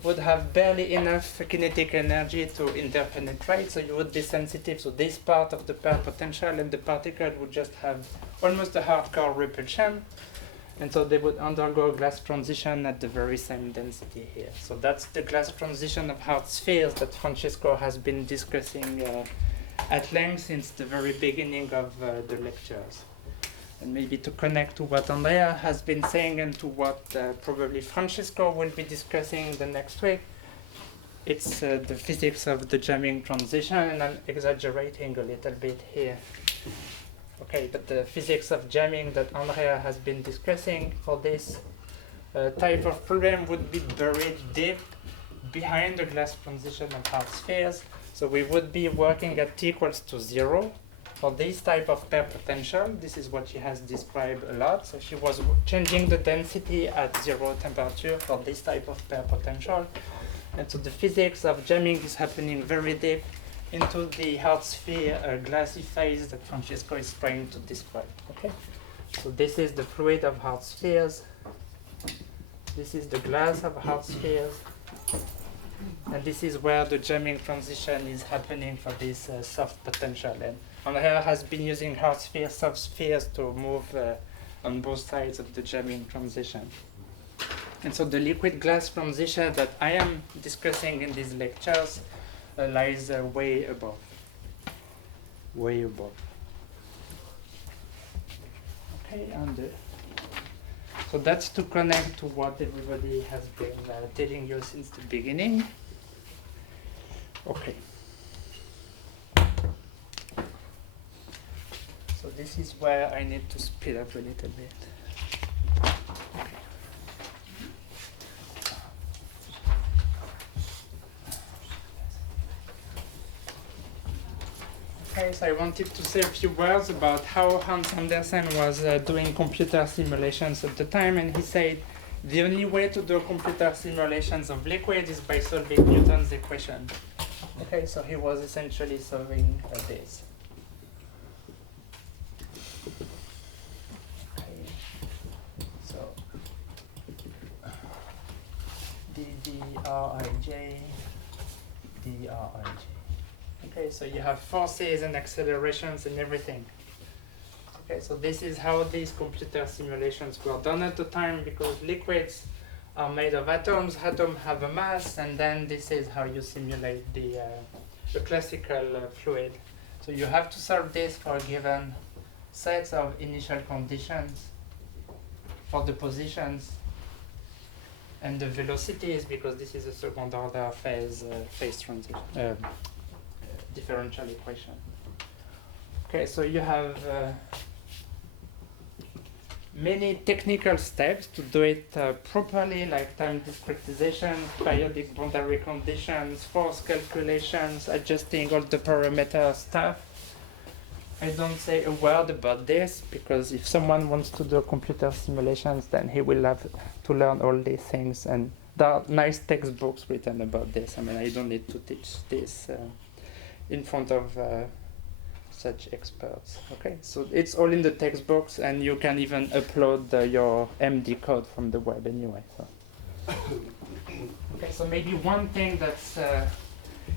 would have barely enough kinetic energy to interpenetrate, so you would be sensitive to this part of the pair potential, and the particle would just have almost a hardcore repulsion, and so they would undergo glass transition at the very same density here. So that's the glass transition of hard spheres that Francesco has been discussing at length since the very beginning of the lectures. And maybe to connect to what Andrea has been saying and to what probably Francesco will be discussing the next week, it's the physics of the jamming transition, and I'm exaggerating a little bit here. Okay, but the physics of jamming that Andrea has been discussing for this type of problem would be buried deep behind the glass transition of hard spheres. So we would be working at t equals to 0 for this type of pair potential. This is what she has described a lot. So she was changing the density at 0 temperature for this type of pair potential. And so the physics of jamming is happening very deep into the hard sphere glassy phase that Francesco is trying to describe. Okay, so this is the fluid of hard spheres. This is the glass of hard spheres. And this is where the jamming transition is happening for this soft potential. And Andrea has been using hard spheres, soft spheres to move on both sides of the jamming transition. And so the liquid glass transition that I am discussing in these lectures lies way above. Way above. Okay, and so that's to connect to what everybody has been telling you since the beginning. Okay. So this is where I need to speed up a little bit. Okay, so I wanted to say a few words about how Hans Andersen was doing computer simulations at the time, and he said the only way to do computer simulations of liquid is by solving Newton's equation. Okay, so he was essentially solving this. Okay, so dRij, dRij. Okay, so you have forces and accelerations and everything. Okay, so this is how these computer simulations were done at the time, because liquids are made of atoms. Atoms have a mass, and then this is how you simulate the classical fluid. So you have to solve this for a given set of initial conditions for the positions and the velocities, because this is a second order phase transition. Differential equation. Okay, so you have many technical steps to do it properly, like time discretization, periodic boundary conditions, force calculations, adjusting all the parameter stuff. I don't say a word about this, because if someone wants to do computer simulations, then he will have to learn all these things, and there are nice textbooks written about this. I mean, I don't need to teach this in front of such experts. Okay, so it's all in the textbooks, and you can even upload your MD code from the web anyway. So. Okay, so maybe one thing that's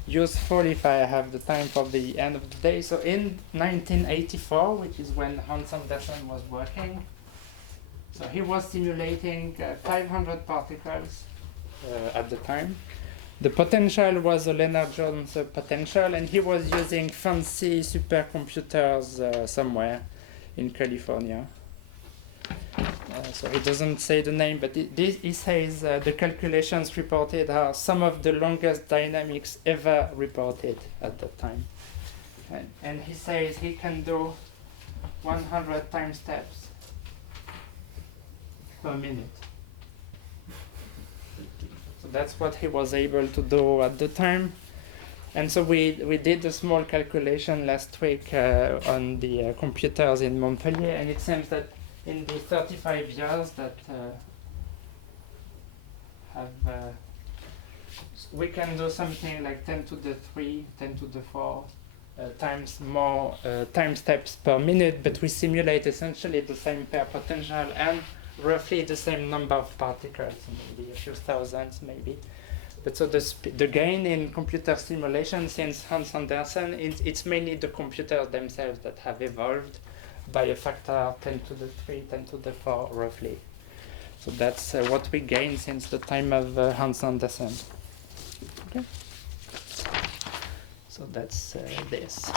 useful if I have the time for the end of the day. So in 1984, which is when Hans Andersen was working, so he was simulating 500 particles at the time. The potential was a Lennard-Jones potential, and he was using fancy supercomputers somewhere in California. So he doesn't say the name, but he says the calculations reported are some of the longest dynamics ever reported at that time. And he says he can do 100 time steps per minute. That's what he was able to do at the time. And so we did a small calculation last week on the computers in Montpellier, and it seems that in the 35 years that we can do something like 10 to the 3, 10 to the 4 times more time steps per minute, but we simulate essentially the same pair potential and roughly the same number of particles, maybe a few thousands maybe. But so the gain in computer simulation since Hans Andersen, it's mainly the computers themselves that have evolved by a factor 10 to the 3, 10 to the 4 roughly. So that's what we gained since the time of Hans Andersen. Okay. So that's this.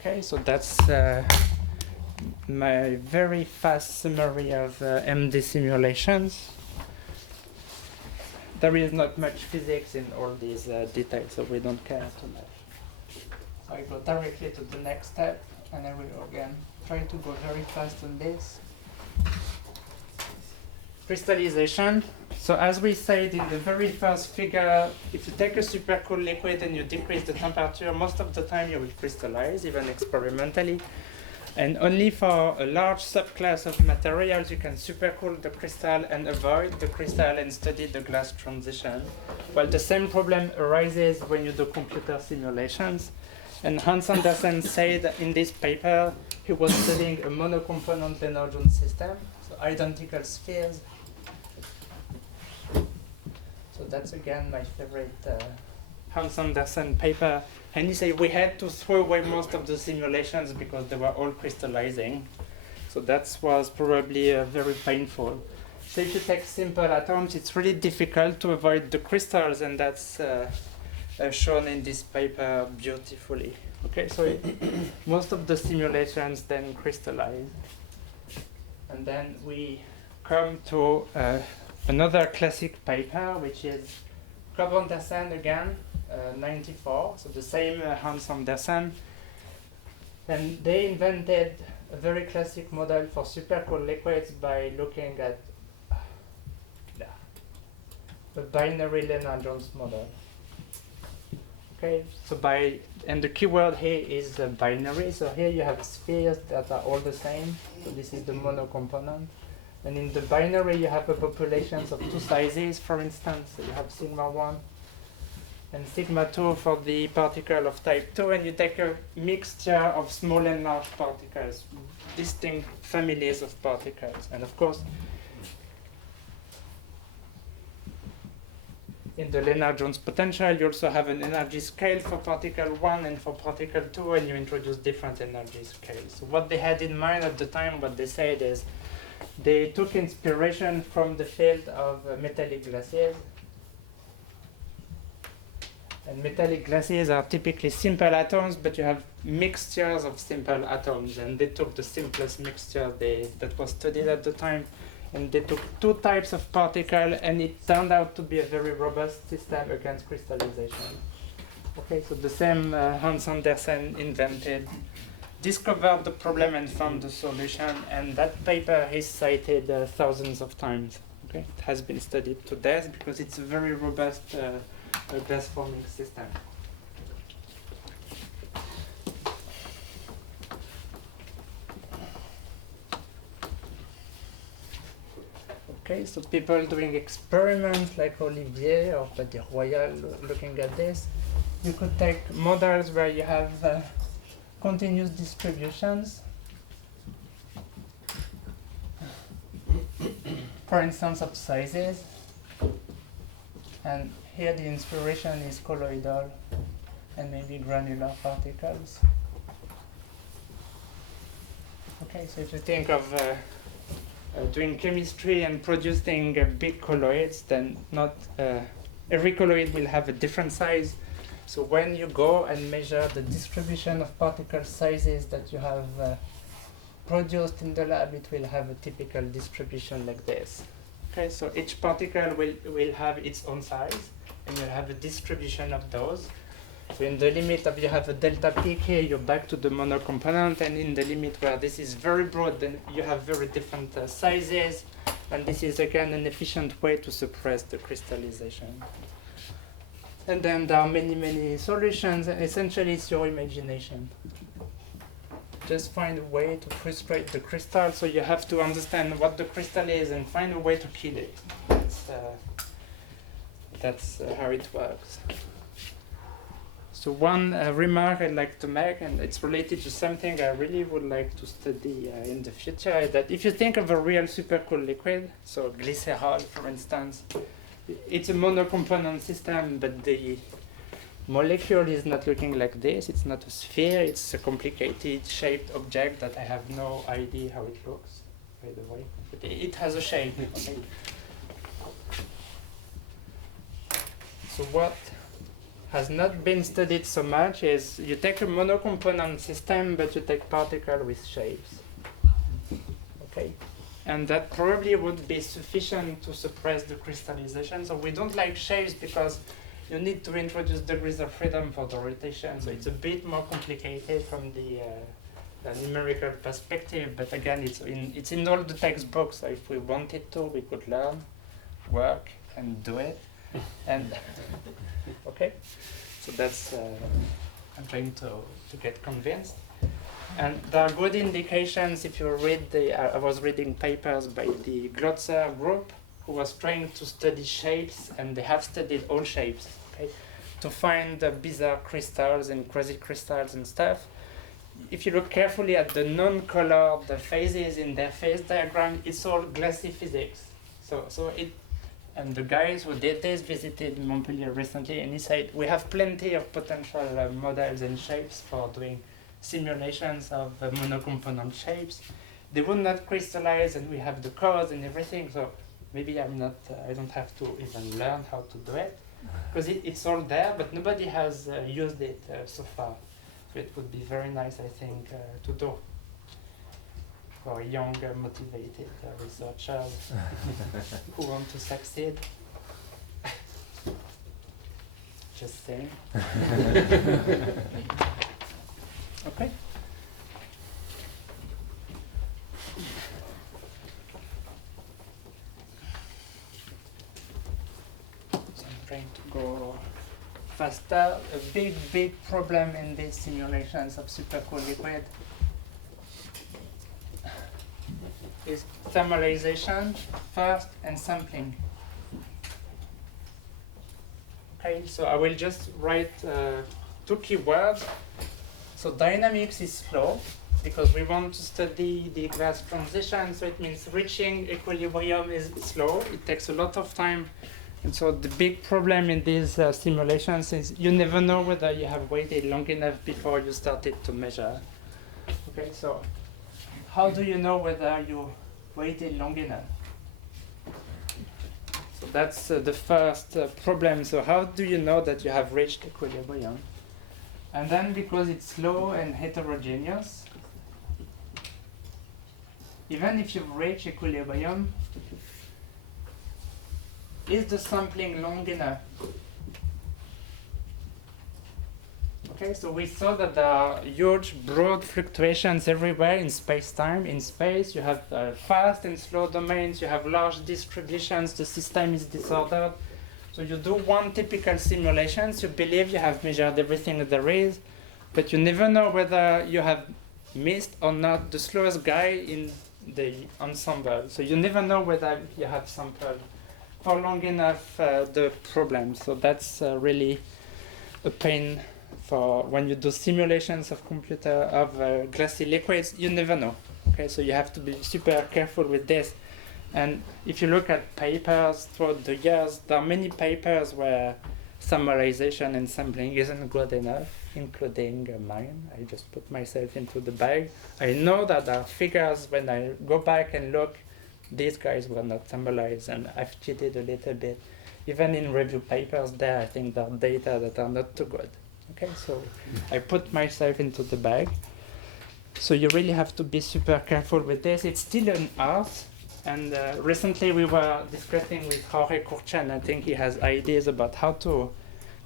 Okay, so that's my very fast summary of MD simulations. There is not much physics in all these details, so we don't care too much. So I go directly to the next step, and I will again try to go very fast on this. Crystallization. So as we said in the very first figure, if you take a supercooled liquid and you decrease the temperature, most of the time you will crystallize, even experimentally. And only for a large subclass of materials you can supercool the crystal and avoid the crystal and study the glass transition. Well, the same problem arises when you do computer simulations. And Hans Andersen said in this paper he was studying a monocomponent Lennard-Jones system, so identical spheres. So that's again my favorite Hans Andersen paper. And he said we had to throw away most of the simulations because they were all crystallizing. So that was probably very painful. So if you take simple atoms, it's really difficult to avoid the crystals, and that's shown in this paper beautifully. Okay, so most of the simulations then crystallize. And then we come to another classic paper, which is Andersen again, 94, so the same Hans Andersen. And they invented a very classic model for supercooled liquids by looking at the binary Lennard-Jones model. Okay, so and the keyword here is binary. So here you have spheres that are all the same. So this is the monocomponent. And in the binary, you have a populations of two sizes, for instance. So you have sigma 1 and sigma 2 for the particle of type 2, and you take a mixture of small and large particles, distinct families of particles. And of course, in the Lennard-Jones potential, you also have an energy scale for particle 1 and for particle 2, and you introduce different energy scales. So what they had in mind at the time, what they said is, they took inspiration from the field of metallic glaciers. And metallic glaciers are typically simple atoms, but you have mixtures of simple atoms. And they took the simplest mixture that was studied at the time, and they took two types of particle, and it turned out to be a very robust system against crystallization. Okay, so the same Hans Andersen discovered the problem and found the solution, and that paper is cited thousands of times. Okay, it has been studied to death because it's a very robust glass forming system. Okay, so people doing experiments like Olivier or Berthier Royal looking at this, you could take models where you have continuous distributions, for instance, of sizes, and here the inspiration is colloidal and maybe granular particles. Okay, so if you think of doing chemistry and producing big colloids, then not every colloid will have a different size. So when you go and measure the distribution of particle sizes that you have produced in the lab, it will have a typical distribution like this. Okay, so each particle will have its own size, and you'll have a distribution of those. So in the limit of you have a delta peak here, you're back to the monocomponent, and in the limit where this is very broad, then you have very different sizes, and this is again an efficient way to suppress the crystallization. And then there are many, many solutions, and essentially it's your imagination. Just find a way to frustrate the crystal, so you have to understand what the crystal is and find a way to kill it. That's how it works. So one remark I'd like to make, and it's related to something I really would like to study in the future, is that if you think of a real supercool liquid, so glycerol for instance, it's a monocomponent system, but the molecule is not looking like this. It's not a sphere, it's a complicated shaped object that I have no idea how it looks, by the way. But it has a shape. Okay? So what has not been studied so much is you take a monocomponent system, but you take particles with shapes. Okay? And that probably would be sufficient to suppress the crystallization. So we don't like shapes because you need to introduce degrees of freedom for the rotation. So it's a bit more complicated from the numerical perspective. But again, it's in all the textbooks. So if we wanted to, we could learn, work, and do it. And okay, so that's I'm trying to get convinced. And there are good indications if you read I was reading papers by the Glotzer group who was trying to study shapes, and they have studied all shapes, okay, to find bizarre crystals and quasi-crystals and stuff. If you look carefully at the non-colored phases in their phase diagram, it's all glassy physics. And the guys who did this visited Montpellier recently, and he said, we have plenty of potential models and shapes for doing simulations of monocomponent shapes. They would not crystallize, and we have the codes and everything, so maybe I don't have to even learn how to do it, because it's all there, but nobody has used it so far. So it would be very nice, I think, to do for young, motivated researchers who want to succeed. Just saying. Okay. So I'm trying to go faster. A big problem in these simulations of supercool liquid is thermalization first and sampling. Okay, so I will just write two keywords. So dynamics is slow because we want to study the glass transition, so it means reaching equilibrium is slow. It takes a lot of time. And so the big problem in these simulations is you never know whether you have waited long enough before you started to measure. Okay, so how do you know whether you waited long enough? So that's the first problem. So how do you know that you have reached equilibrium? And then because it's slow and heterogeneous, even if you've reached equilibrium, is the sampling long enough? Okay, so we saw that there are huge, broad fluctuations everywhere in space-time. In space, you have fast and slow domains, you have large distributions, the system is disordered. So you do one typical simulation, you believe you have measured everything there is, but you never know whether you have missed or not the slowest guy in the ensemble. So you never know whether you have sampled for long enough the problem. So that's really a pain for when you do simulations of glassy liquids, you never know. Okay, so you have to be super careful with this. And if you look at papers throughout the years, there are many papers where summarization and sampling isn't good enough, including mine. I just put myself into the bag. I know that there are figures when I go back and look, these guys were not summarized, and I've cheated a little bit. Even in review papers there, I think there are data that are not too good. Okay, so I put myself into the bag. So you really have to be super careful with this. It's still an art. And recently we were discussing with Jorge Kurchan. I think he has ideas about how to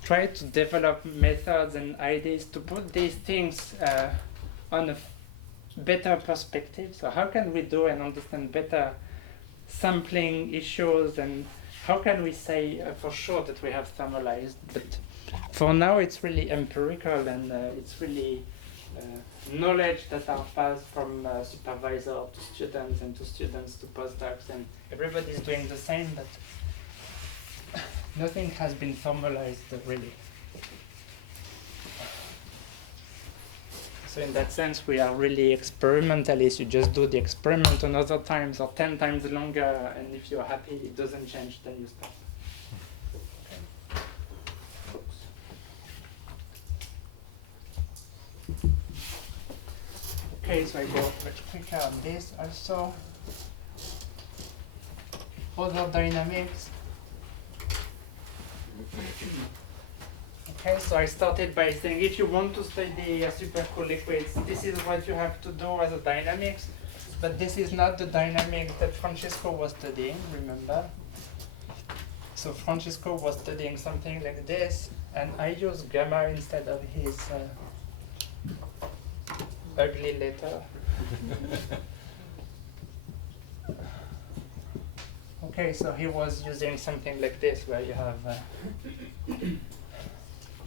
try to develop methods and ideas to put these things on a better perspective. So how can we do and understand better sampling issues, and how can we say for sure that we have thermalized? But for now it's really empirical, and it's really knowledge that are passed from supervisor to students, and to students to postdocs, and everybody's doing the same, but nothing has been formalized really. So in that sense, we are really experimentalists. You just do the experiment another times or 10 times longer, and if you're happy, it doesn't change, then you stop. Okay, so I go much quicker on this also. Other dynamics. Okay, so I started by saying if you want to study super cool liquids, this is what you have to do as a dynamics. But this is not the dynamics that Francesco was studying, remember? So Francesco was studying something like this, and I used gamma instead of his ugly letter. Okay, so he was using something like this, where you have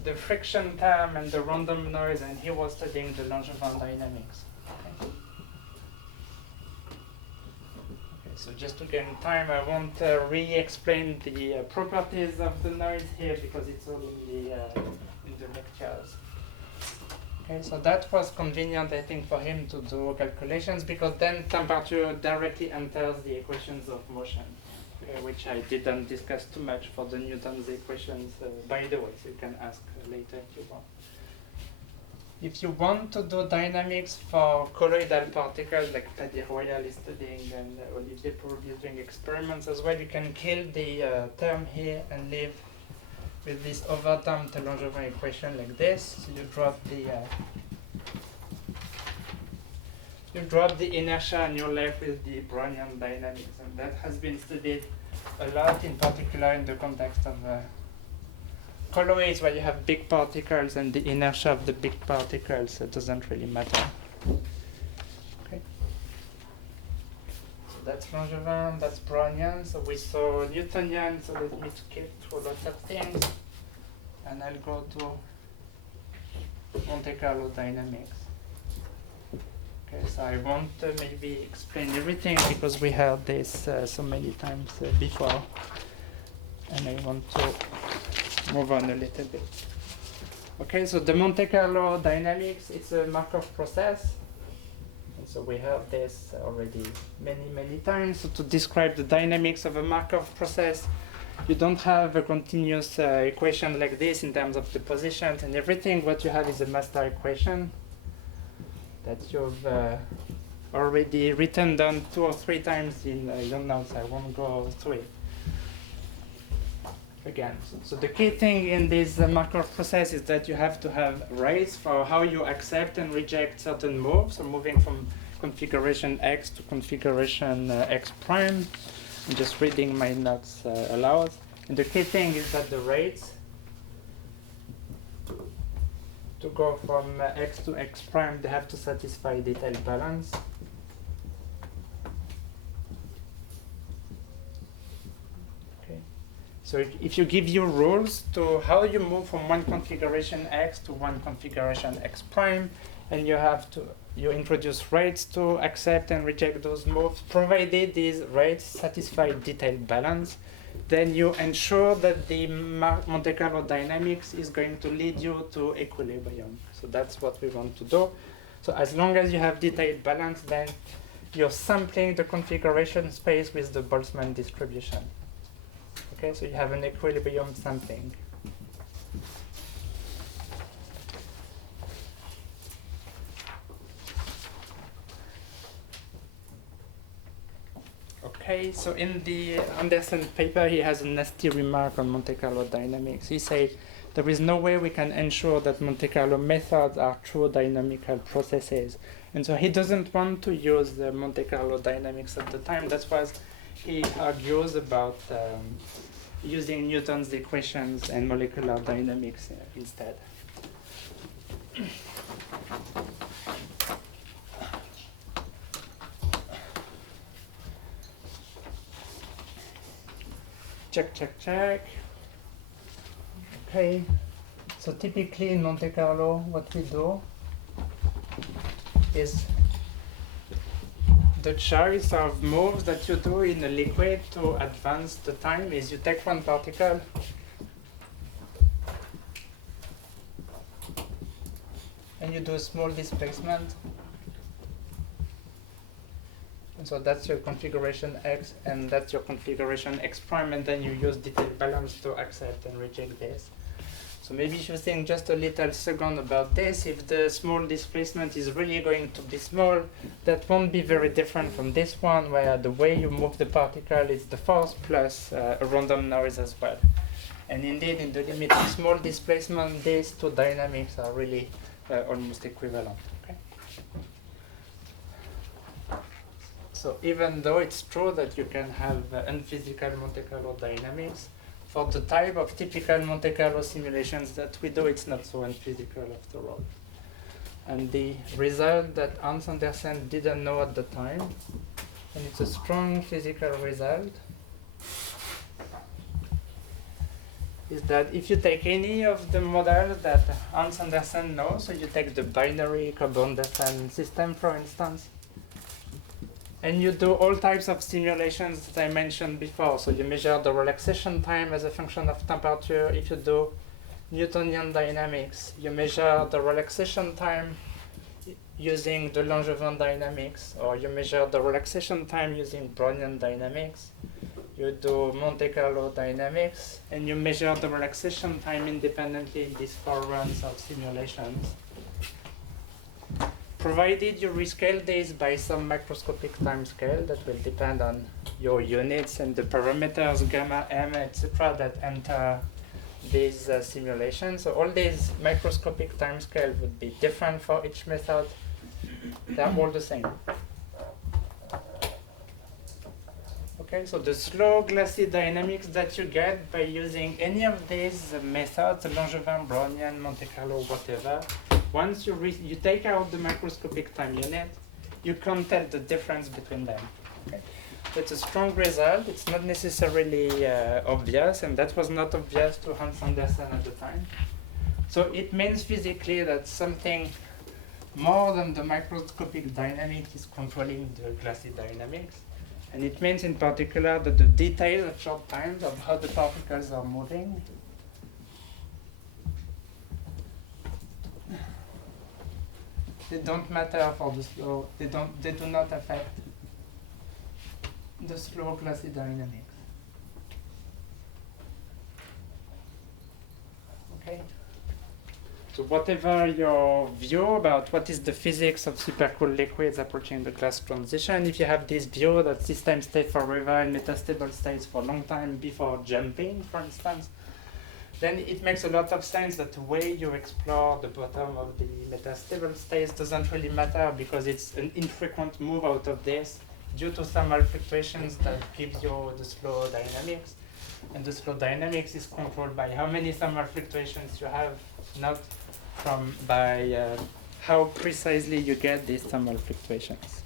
the friction term and the random noise, and he was studying the Langevin dynamics. Okay. So just to gain time, I won't re-explain the properties of the noise here, because it's all in the lectures. Okay, so that was convenient, I think, for him to do calculations, because then temperature directly enters the equations of motion, which I didn't discuss too much for the Newton's equations, by the way, so you can ask later if you want. If you want to do dynamics for colloidal particles, like Paddy Royal is studying and Olivier Pourvy is doing experiments as well, you can kill the term here and live with this overterm to Langevin equation like this. So you drop the inertia and you're left with the Brownian dynamics, and that has been studied a lot, in particular in the context of colloids, where you have big particles and the inertia of the big particles doesn't really matter. Okay. So that's Langevin, that's Brownian. So we saw Newtonian, so let me skip through lots of things, and I'll go to Monte Carlo dynamics. Okay, so I won't maybe explain everything, because we heard this so many times before, and I want to move on a little bit. Okay, so the Monte Carlo dynamics, it's a Markov process. And so we heard this already many times. So to describe the dynamics of a Markov process, you don't have a continuous equation like this in terms of the positions and everything. What you have is a master equation that you've already written down 2 or 3 times in your notes. I won't go through it again. So the key thing in this Markov process is that you have to have rates for how you accept and reject certain moves. So moving from configuration X to configuration X prime. I'm just reading my notes aloud. And the key thing is that the rates to go from X to X prime, they have to satisfy detailed balance. Okay. So if you give you rules to how you move from one configuration X to one configuration X prime, and you introduce rates to accept and reject those moves, provided these rates satisfy detailed balance, then you ensure that the Monte Carlo dynamics is going to lead you to equilibrium. So that's what we want to do. So as long as you have detailed balance, then you're sampling the configuration space with the Boltzmann distribution. Okay, so you have an equilibrium sampling. Okay, so in the Anderson paper, he has a nasty remark on Monte Carlo dynamics. He says there is no way we can ensure that Monte Carlo methods are true dynamical processes. And so he doesn't want to use the Monte Carlo dynamics at the time. That's why he argues about using Newton's equations and molecular dynamics instead. Check. Okay, so typically in Monte Carlo, what we do is the choice of moves that you do in a liquid to advance the time is you take one particle and you do a small displacement. And so that's your configuration X, and that's your configuration X prime, and then you use detailed balance to accept and reject this. So maybe if you think just a little second about this, if the small displacement is really going to be small, that won't be very different from this one, where the way you move the particle is the force plus a random noise as well. And indeed, in the limit of small displacement, these two dynamics are really almost equivalent. Okay? So even though it's true that you can have unphysical Monte Carlo dynamics, for the type of typical Monte Carlo simulations that we do, it's not so unphysical after all. And the result that Hans Andersen didn't know at the time, and it's a strong physical result, is that if you take any of the models that Hans Andersen knows, so you take the binary Coburn-Desson system, for instance, and you do all types of simulations that I mentioned before. So you measure the relaxation time as a function of temperature. If you do Newtonian dynamics, you measure the relaxation time using the Langevin dynamics, or you measure the relaxation time using Brownian dynamics. You do Monte Carlo dynamics, and you measure the relaxation time independently in these 4 runs of simulations. Provided you rescale this by some macroscopic time scale that will depend on your units and the parameters gamma, m, etc. that enter these simulations. So all these microscopic time scales would be different for each method. They're all the same. Okay, so the slow glassy dynamics that you get by using any of these methods, Langevin, Brownian, Monte Carlo, whatever, once you take out the macroscopic time unit, you can't tell the difference between them. Okay? So it's a strong result. It's not necessarily obvious, and that was not obvious to Hans Andersen at the time. So it means physically that something more than the microscopic dynamic is controlling the glassy dynamics. And it means in particular that the details at short times of how the particles are moving they don't matter for the slow, they do not affect the slow glassy dynamics. Okay? So whatever your view about what is the physics of supercooled liquids approaching the glass transition, if you have this view that systems stay forever in metastable states for a long time before jumping, for instance, then it makes a lot of sense that the way you explore the bottom of the metastable states doesn't really matter, because it's an infrequent move out of this due to thermal fluctuations that gives you the slow dynamics. And the slow dynamics is controlled by how many thermal fluctuations you have, not by how precisely you get these thermal fluctuations.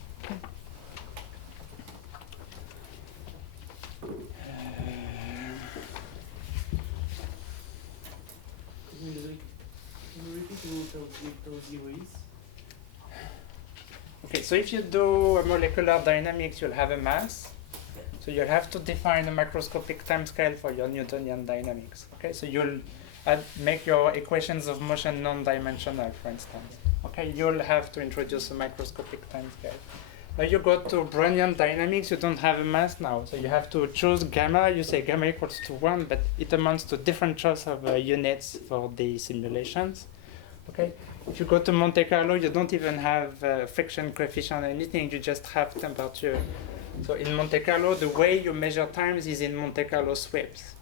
Okay, so if you do a molecular dynamics, you'll have a mass. So you'll have to define a macroscopic timescale for your Newtonian dynamics. Okay, so you'll make your equations of motion non-dimensional, for instance. Okay, you'll have to introduce a microscopic timescale. Now you go to Brownian dynamics, you don't have a mass now. So you have to choose gamma, you say gamma equals to 1, but it amounts to different choice of units for the simulations. Okay, if you go to Monte Carlo, you don't even have friction coefficient or anything, you just have temperature. So in Monte Carlo, the way you measure times is in Monte Carlo sweeps.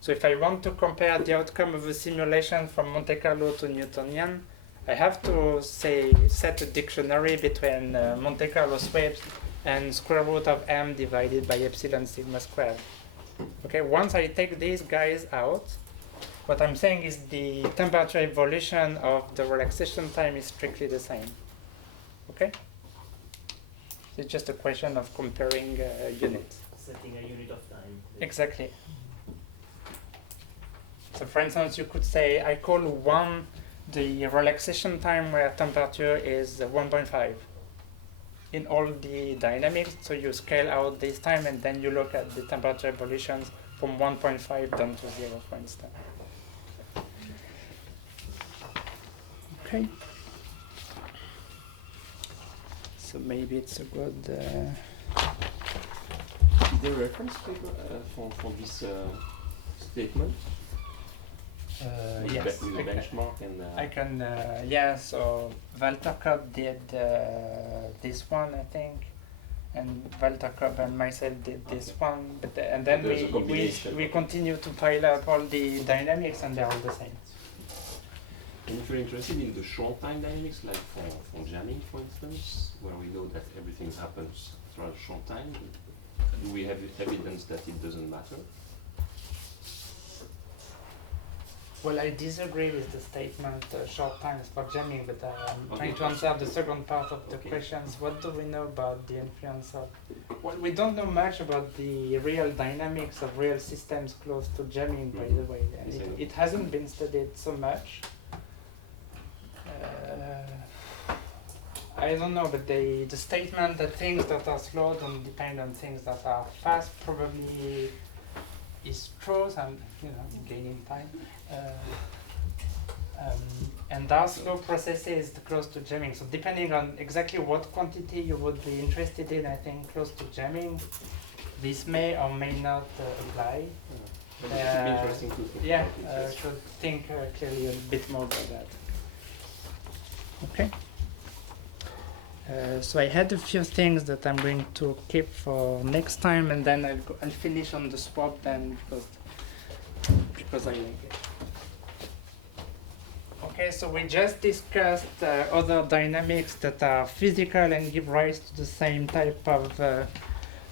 So if I want to compare the outcome of a simulation from Monte Carlo to Newtonian, I have to set a dictionary between Monte Carlo sweeps and square root of m divided by epsilon sigma squared. Okay, once I take these guys out, what I'm saying is the temperature evolution of the relaxation time is strictly the same. Okay? It's just a question of comparing units. Setting a unit of time. Exactly. So for instance, you could say I call 1 the relaxation time where temperature is 1.5 in all the dynamics. So you scale out this time and then you look at the temperature evolutions from 1.5 down to 0, for instance. Okay. So maybe it's a good... Is there a reference paper for this statement? Yes, With a benchmark and. I can. Yeah. So Walter Kopp did this one, I think, and Walter Kopp and myself did this one. But and then There's a combination. we continue to pile up all the dynamics, and they're all the same. And if you're interested in the short time dynamics, like for jamming, for instance, where we know that everything happens throughout a short time, do we have evidence that it doesn't matter? Well, I disagree with the statement short times for jamming, but I'm trying to Okay. answer the second part of the Okay. questions. What do we know about the influence of... Well, we don't know much about the real dynamics of real systems close to jamming, by the way. And Yes, I know. it hasn't been studied so much. I don't know, but the statement that things that are slow don't depend on things that are fast probably is true. So I'm, gaining time. And there are slow processes close to jamming. So depending on exactly what quantity you would be interested in, I think close to jamming, this may or may not apply. But it should be interesting to think Yeah, about it, yes. should think clearly a bit more about that. Okay. So I had a few things that I'm going to keep for next time, and then I'll finish on the swap then because I like it. Okay, so we just discussed other dynamics that are physical and give rise to the same type of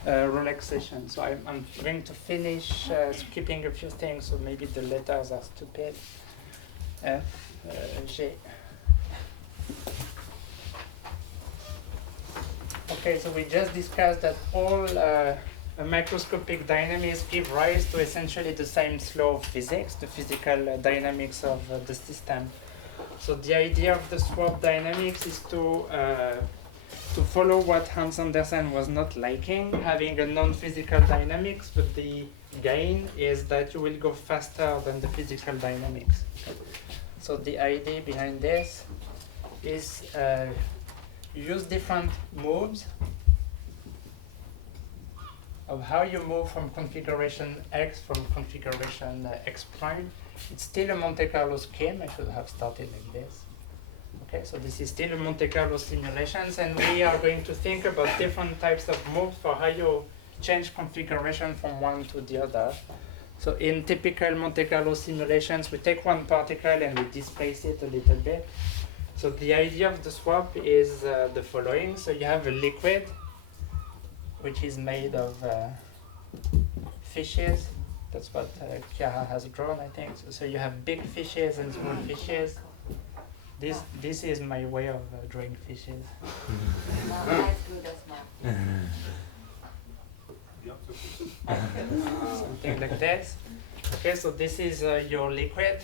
relaxation. So I'm going to finish skipping a few things, so maybe the letters are stupid. F, G. Okay, so we just discussed that all microscopic dynamics give rise to essentially the same law of physics, the physical dynamics of the system. So the idea of the swap dynamics is to follow what Hans Andersen was not liking, having a non-physical dynamics, but the gain is that you will go faster than the physical dynamics. So the idea behind this is use different moves of how you move from configuration X from configuration X prime. It's still a Monte Carlo scheme. I should have started like this. Okay, so this is still a Monte Carlo simulations, and we are going to think about different types of moves for how you change configuration from one to the other. So in typical Monte Carlo simulations, we take one particle and we displace it a little bit. So the idea of the swap is the following. So you have a liquid, which is made of fishes. That's what Chiara has drawn, I think. So you have big fishes and small fishes. This is my way of drawing fishes. Something like this. Okay, so this is your liquid.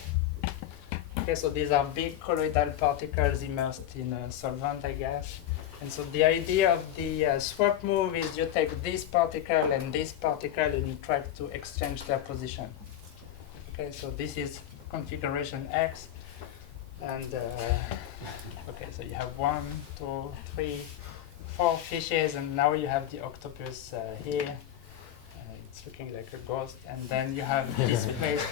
Okay, so these are big colloidal particles immersed in a solvent, I guess. And so the idea of the swap move is you take this particle and you try to exchange their position. Okay, so this is configuration X. And okay, so you have 1, 2, 3, 4 fishes, and now you have the octopus here. It's looking like a ghost, and then you have displaced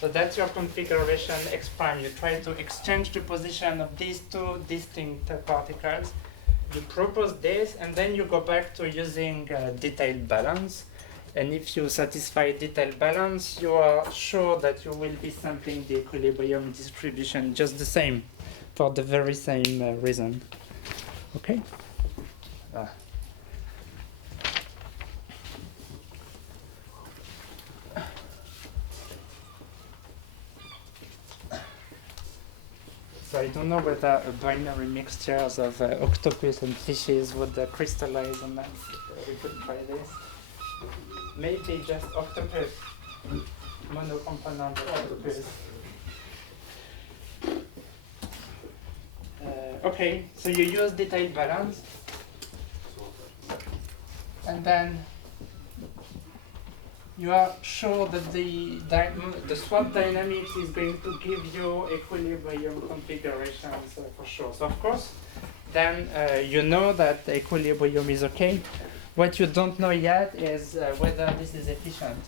so that's your configuration X prime. You try to exchange the position of these two distinct particles. You propose this, and then you go back to using detailed balance. And if you satisfy detailed balance, you are sure that you will be sampling the equilibrium distribution just the same, for the very same reason. Okay? So I don't know whether a binary mixtures of octopus and fishes would crystallize on that. We could try this. Maybe just octopus, monocomponent octopus. Okay, so you use detailed balance, and then you are sure that the swap dynamics is going to give you equilibrium configurations for sure. So of course, then you know that the equilibrium is okay. What you don't know yet is whether this is efficient.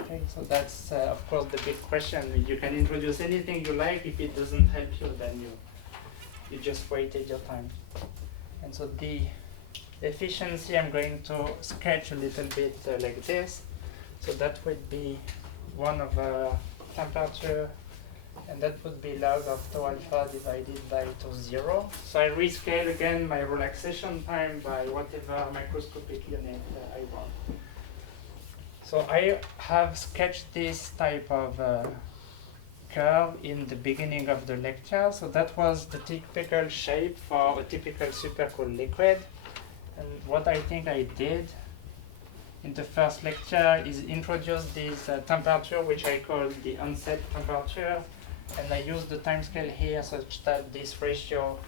Okay, so that's of course the big question. You can introduce anything you like. If it doesn't help you, then you just wasted your time. And so the efficiency I'm going to sketch a little bit like this. So that would be 1 over temperature, and that would be log of tau alpha divided by tau 0. So I rescale again my relaxation time by whatever microscopic unit I want. So I have sketched this type of curve in the beginning of the lecture. So that was the typical shape for a typical supercooled liquid. And what I think I did in the first lecture is introduce this temperature, which I call the onset temperature. And I use the timescale here such that this ratio,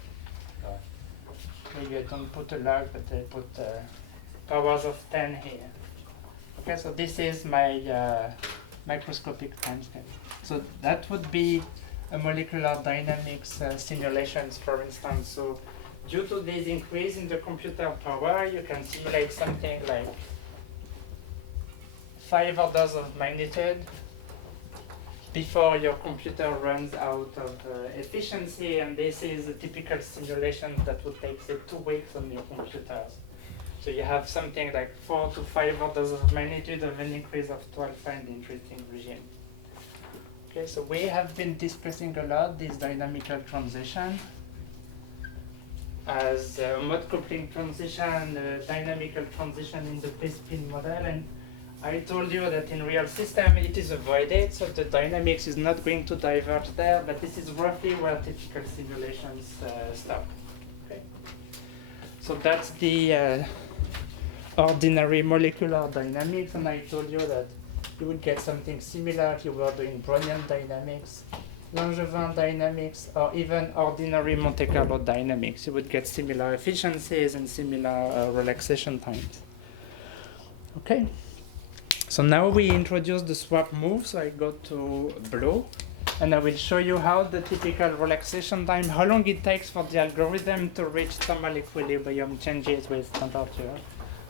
maybe I don't put a log, but I put powers of 10 here. Okay, so this is my microscopic timescale. So that would be a molecular dynamics simulations, for instance. So due to this increase in the computer power, you can simulate something like 5 orders of magnitude before your computer runs out of efficiency, and this is a typical simulation that would take, say, 2 weeks on your computers. So you have something like 4 to 5 orders of magnitude of an increase of 12 in the interesting regime. Okay, so we have been discussing a lot this dynamical transition as a mode coupling transition, dynamical transition in the p-spin model, and I told you that in real system it is avoided, so the dynamics is not going to diverge there, but this is roughly where typical simulations stop. Okay. So that's the ordinary molecular dynamics, and I told you that you would get something similar if you were doing Brownian dynamics, Langevin dynamics, or even ordinary Monte Carlo dynamics. You would get similar efficiencies and similar relaxation times. Okay. So now we introduce the swap move, so I go to blue, and I will show you how the typical relaxation time, how long it takes for the algorithm to reach thermal equilibrium changes with temperature.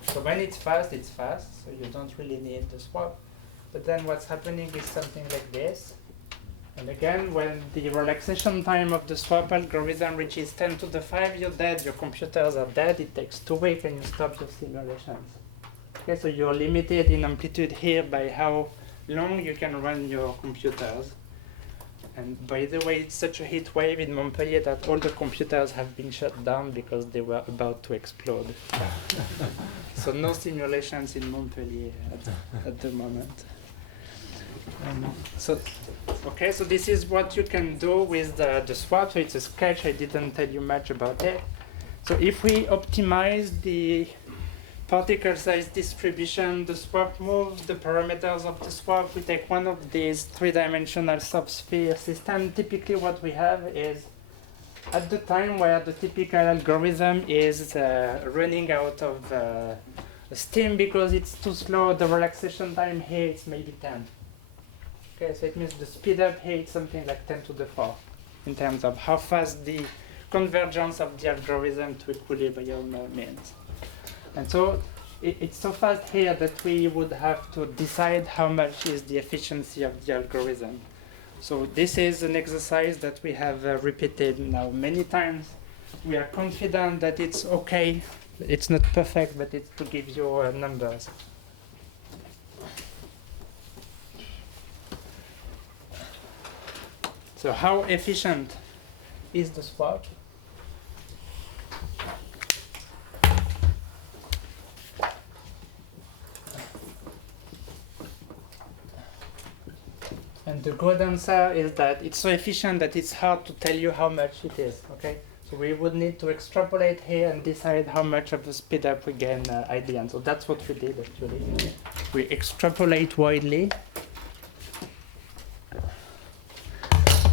So when it's fast, so you don't really need the swap. But then what's happening is something like this. And again, when the relaxation time of the swap algorithm reaches 10 to the 5, you're dead, your computers are dead, it takes 2 weeks and you stop your simulations. Okay, so you're limited in amplitude here by how long you can run your computers. And by the way, it's such a heat wave in Montpellier that all the computers have been shut down because they were about to explode. So no simulations in Montpellier at the moment. So this is what you can do with the swap. So it's a sketch, I didn't tell you much about it. So if we optimize the particle size distribution, the swap move, the parameters of the swap, we take one of these 3-dimensional subsphere system. Typically what we have is at the time where the typical algorithm is running out of steam because it's too slow, the relaxation time here is maybe 10. Okay, so it means the speed up here is something like 10 to the 4 in terms of how fast the convergence of the algorithm to equilibrium means. And so it's so fast here that we would have to decide how much is the efficiency of the algorithm. So this is an exercise that we have repeated now many times. We are confident that it's okay. It's not perfect, but it's to give you numbers. So how efficient is the swap? And the good answer is that it's so efficient that it's hard to tell you how much it is, okay? So we would need to extrapolate here and decide how much of the speed up we gain at the end. So that's what we did actually. We extrapolate widely.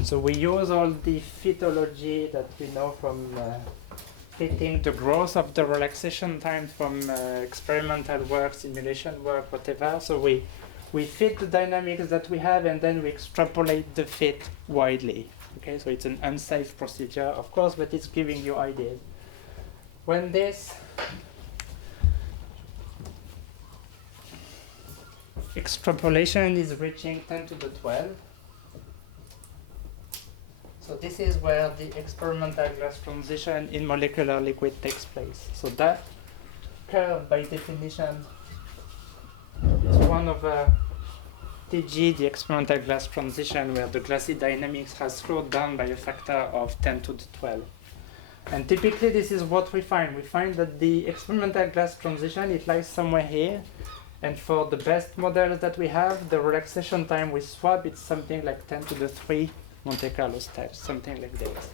So we use all the phytology that we know from fitting the growth of the relaxation time from experimental work, simulation work, whatever. So we fit the dynamics that we have and then we extrapolate the fit widely. Okay, so it's an unsafe procedure, of course, but it's giving you ideas. When this extrapolation is reaching 10 to the 12, so this is where the experimental glass transition in molecular liquid takes place. So that curve, by definition, is one over TG, the experimental glass transition, where the glassy dynamics has slowed down by a factor of 10 to the 12. And typically this is what we find. We find that the experimental glass transition, it lies somewhere here. And for the best models that we have, the relaxation time we swap, it's something like 10 to the 3 Monte Carlo steps, something like this.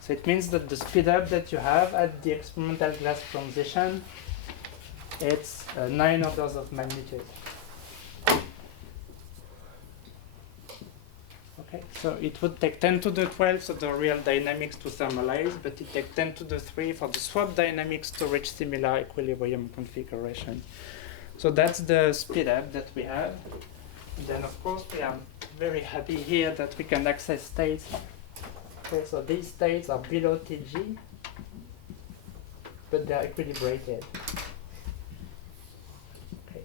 So it means that the speed up that you have at the experimental glass transition, it's 9 orders of magnitude. Okay, so it would take 10 to the 12, so the real dynamics to thermalize, but it takes 10 to the 3 for the swap dynamics to reach similar equilibrium configuration. So that's the speed up that we have. And then of course we are very happy here that we can access states. Okay, so these states are below TG, but they are equilibrated. Okay,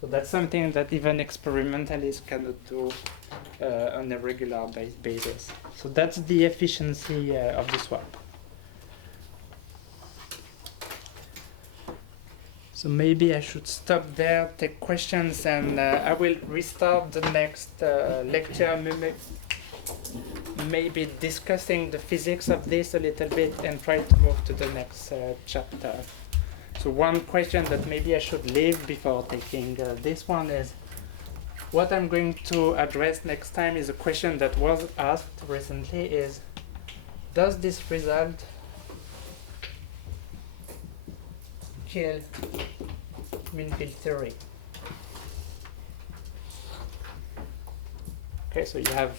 so that's something that even experimentalists cannot do on a regular basis. So that's the efficiency of the swap. So maybe I should stop there, take questions, and I will restart the next lecture, maybe discussing the physics of this a little bit and try to move to the next chapter. So one question that maybe I should leave before taking this one is, what I'm going to address next time is a question that was asked recently is, does this result kill mean field theory? Okay, so you have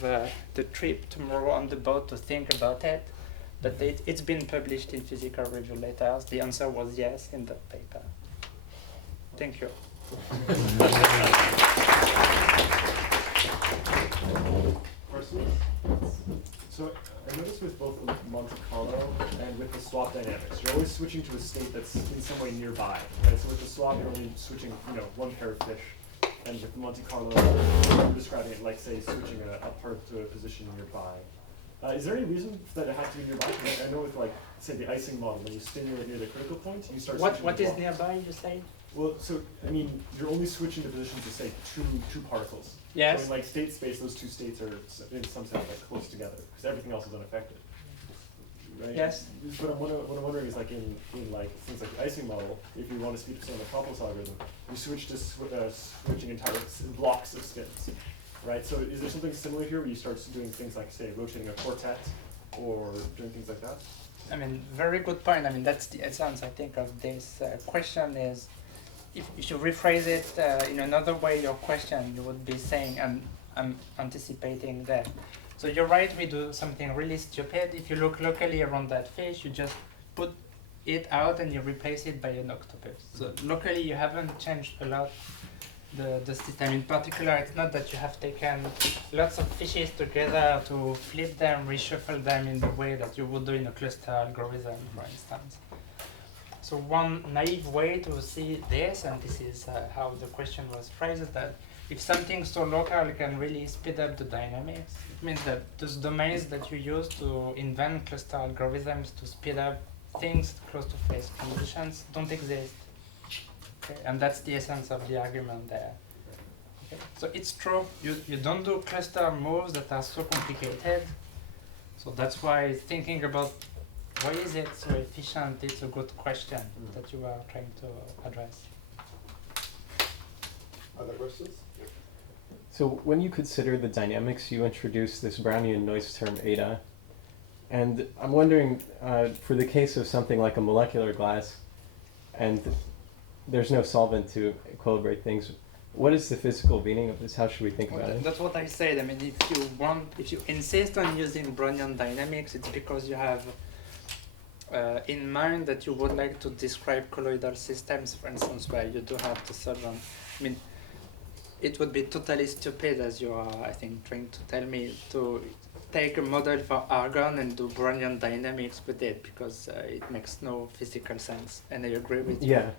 the trip tomorrow on the boat to think about it, but it's been published in Physical Review Letters. The answer was yes in that paper. Thank you. Questions? So I noticed with both the Monte Carlo and with the swap dynamics, you're always switching to a state that's in some way nearby, right? So with the swap, you're only switching, one pair of fish, and with the Monte Carlo, you're describing it like, say, switching a part to a position nearby. Is there any reason that it has to be nearby? I know with, like, say, the icing model, when you stimulate near the critical point, you start. What is nearby? You say? Well, so I mean, you're only switching the positions of, say, two particles. Yes. So in like state space, those two states are in some sense like close together because everything else is unaffected, right? Yes. But what I'm wondering is like in like things like the icing model, if you want to speed up some of the complex algorithm, you switch to switching entire blocks of spins, right? So is there something similar here where you start doing things like, say, rotating a quartet or doing things like that? I mean, very good point. I mean, that's the essence, I think, of this question is, if you rephrase it in another way, your question, you would be saying, I'm anticipating that. So you're right, we do something really stupid. If you look locally around that fish, you just put it out and you replace it by an octopus. So locally, you haven't changed a lot the system. In particular, it's not that you have taken lots of fishes together to flip them, reshuffle them in the way that you would do in a cluster algorithm, for instance. So one naive way to see this, and this is how the question was phrased, is that if something so local can really speed up the dynamics, it means that those domains that you use to invent cluster algorithms to speed up things close to phase conditions don't exist. Okay? And that's the essence of the argument there. Okay? So it's true, you don't do cluster moves that are so complicated. So that's why thinking about why is it so efficient, it's a good question that you are trying to address. Other questions? Yeah. So when you consider the dynamics, you introduce this Brownian noise term eta. And I'm wondering, for the case of something like a molecular glass, and there's no solvent to equilibrate things, what is the physical meaning of this? How should we think about it? That's what I said. I mean, if you insist on using Brownian dynamics, it's because you have in mind that you would like to describe colloidal systems, for instance, where you do have the solvent. I mean, it would be totally stupid, as you are, I think, trying to tell me, to take a model for argon and do Brownian dynamics with it, because it makes no physical sense. And I agree with you. Yeah.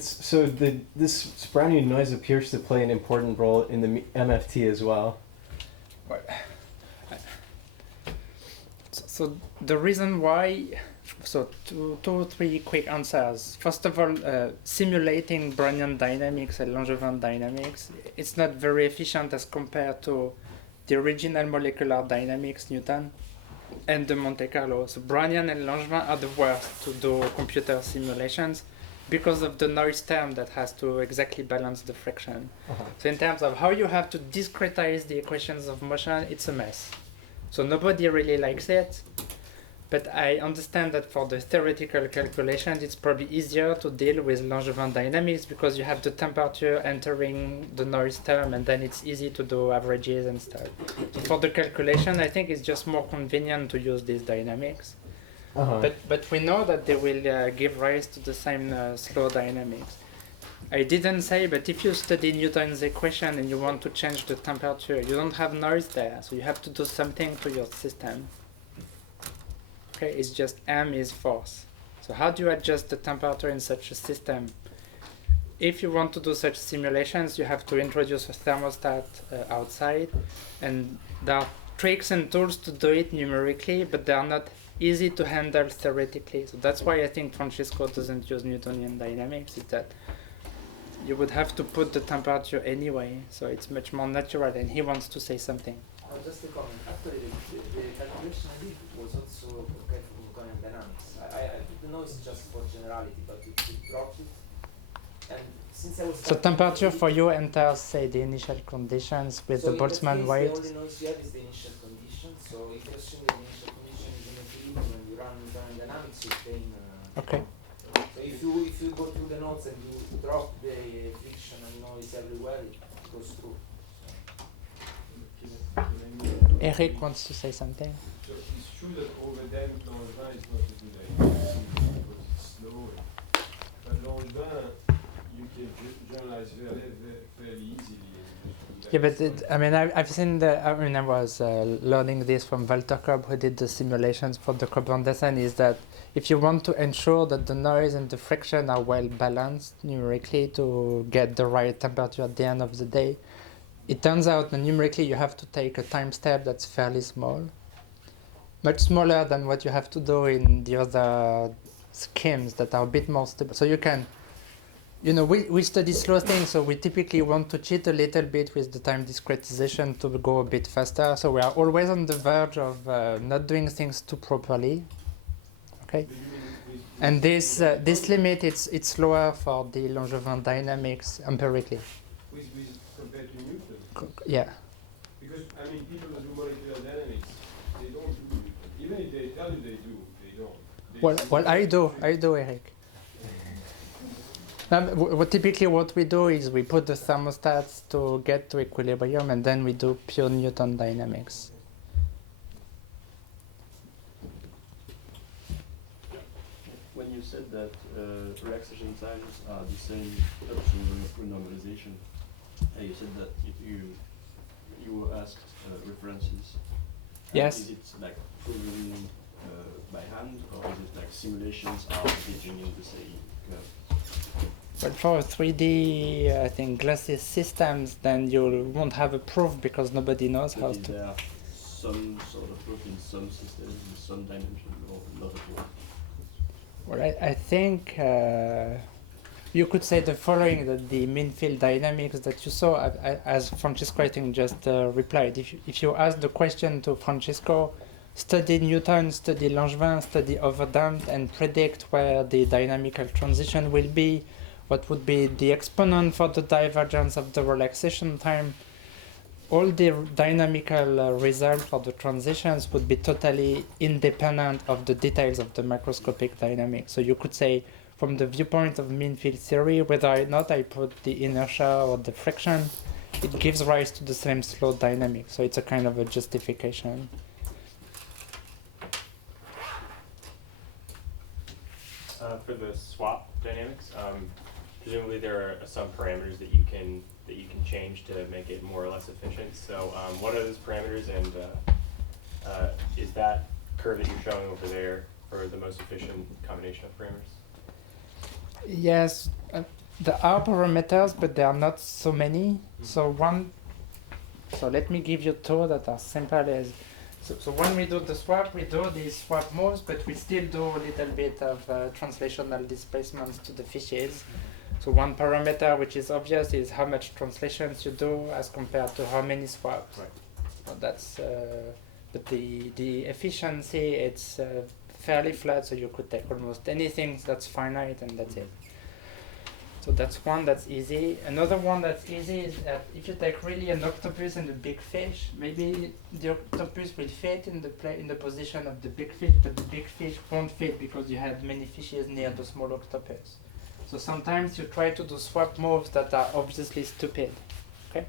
So this Brownian noise appears to play an important role in the MFT as well. Well, so the reason why, so two or three quick answers. First of all, simulating Brownian dynamics and Langevin dynamics, it's not very efficient as compared to the original molecular dynamics, Newton, and the Monte Carlo. So Brownian and Langevin are the worst to do computer simulations because of the noise term that has to exactly balance the friction. So in terms of how you have to discretize the equations of motion, it's a mess. So nobody really likes it, but I understand that for the theoretical calculations, it's probably easier to deal with Langevin dynamics because you have the temperature entering the noise term, and then it's easy to do averages and stuff. So for the calculation, I think it's just more convenient to use these dynamics. But we know that they will give rise to the same slow dynamics. I didn't say, but if you study Newton's equation and you want to change the temperature, you don't have noise there, so you have to do something to your system. Okay, it's just m is force. So how do you adjust the temperature in such a system? If you want to do such simulations, you have to introduce a thermostat outside, and there are tricks and tools to do it numerically, but they are not easy to handle theoretically. So that's why I think Francisco doesn't use Newtonian dynamics, is that you would have to put the temperature anyway, so it's much more natural, and he wants to say something. Just a comment. Actually, the calculation I did was also okay for Newtonian dynamics. I took the noise just for generality, but it dropped it. And since I was So temperature for you enters, say, the initial conditions with the Boltzmann weight. The only noise you have is the initial condition. So if you assume that the initial condition is in equilibrium and you run Newtonian dynamics, you obtain. Okay. So if you go through the notes and you drop the friction and noise everywhere, it goes through. Eric wants to say something. So it's true that overdamped Langevin is not a good idea because it's slow. But Langevin, you can generalize fairly easily. Yeah, but I mean, I've seen I was learning this from Walter Kopp, who did the simulations for the Kopp-Andersen, is that if you want to ensure that the noise and the friction are well balanced numerically to get the right temperature at the end of the day, it turns out that numerically you have to take a time step that's fairly small, much smaller than what you have to do in the other schemes that are a bit more stable. So you can, we study slow things, so we typically want to cheat a little bit with the time discretization to go a bit faster. So we are always on the verge of not doing things too properly. Okay, and this limit it's lower for the Langevin dynamics empirically. Compared to Newton. Yeah. Because people that do molecular dynamics, they don't do Newton. Even if they tell you they do, they don't. Well, I do, Eric. Typically what we do is we put the thermostats to get to equilibrium, and then we do pure Newton dynamics. When you said that relaxation times are the same up to renormalization, you said that you were asked references. Yes. Is it like proven by hand, or is it like simulations are determining the same curve? But for 3D, I think glasses systems, then you won't have a proof because nobody knows how to. There are some sort of proof in some systems, in some dimension, or not at all. Well, I think you could say the following, that the mean field dynamics that you saw, as Francisco I think just replied, if you ask the question to Francisco, study Newton, study Langevin, study overdamped, and predict where the dynamical transition will be, what would be the exponent for the divergence of the relaxation time, all the dynamical result for the transitions would be totally independent of the details of the macroscopic dynamics. So you could say, from the viewpoint of mean field theory, whether or not I put the inertia or the friction, it gives rise to the same slow dynamic. So it's a kind of a justification. For the swap dynamics, presumably there are some parameters that you can change to make it more or less efficient. So what are those parameters, and is that curve that you're showing over there for the most efficient combination of parameters? Yes, there are parameters, but there are not so many. So let me give you two that are simple as. So when we do the swap, we do these swap moves, but we still do a little bit of translational displacements to the fishes. So one parameter which is obvious is how much translations you do as compared to how many swaps. Right. So that's, but the efficiency, it's fairly flat, so you could take almost anything that's finite and that's it. So that's one that's easy. Another one that's easy is that if you take really an octopus and a big fish, maybe the octopus will fit in the position of the big fish, but the big fish won't fit because you have many fishes near the small octopus. So sometimes you try to do swap moves that are obviously stupid. Okay.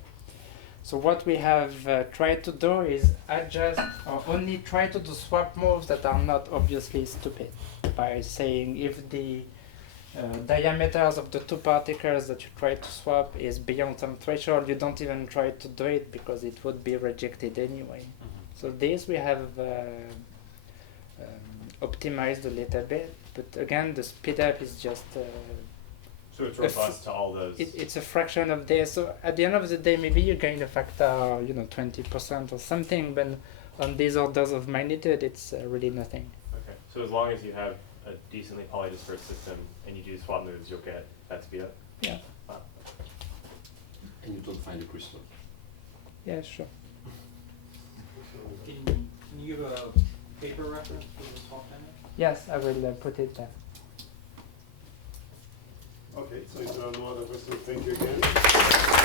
So what we have tried to do is adjust or only try to do swap moves that are not obviously stupid by saying if the diameters of the two particles that you try to swap is beyond some threshold, you don't even try to do it because it would be rejected anyway. So this we have optimized a little bit, but again the speed up is just So it's robust to all those. it's a fraction of this. So at the end of the day, maybe you gain a factor, 20% or something, but on these orders of magnitude, it's really nothing. Okay. So as long as you have a decently polydispersed system and you do swap moves, you'll get that speed up? Yeah. Wow. And you don't find the crystal. Yeah, sure. Can you give a paper reference for the swap dynamic? Yes, I will put it there. Okay, so if there are no other questions, thank you again.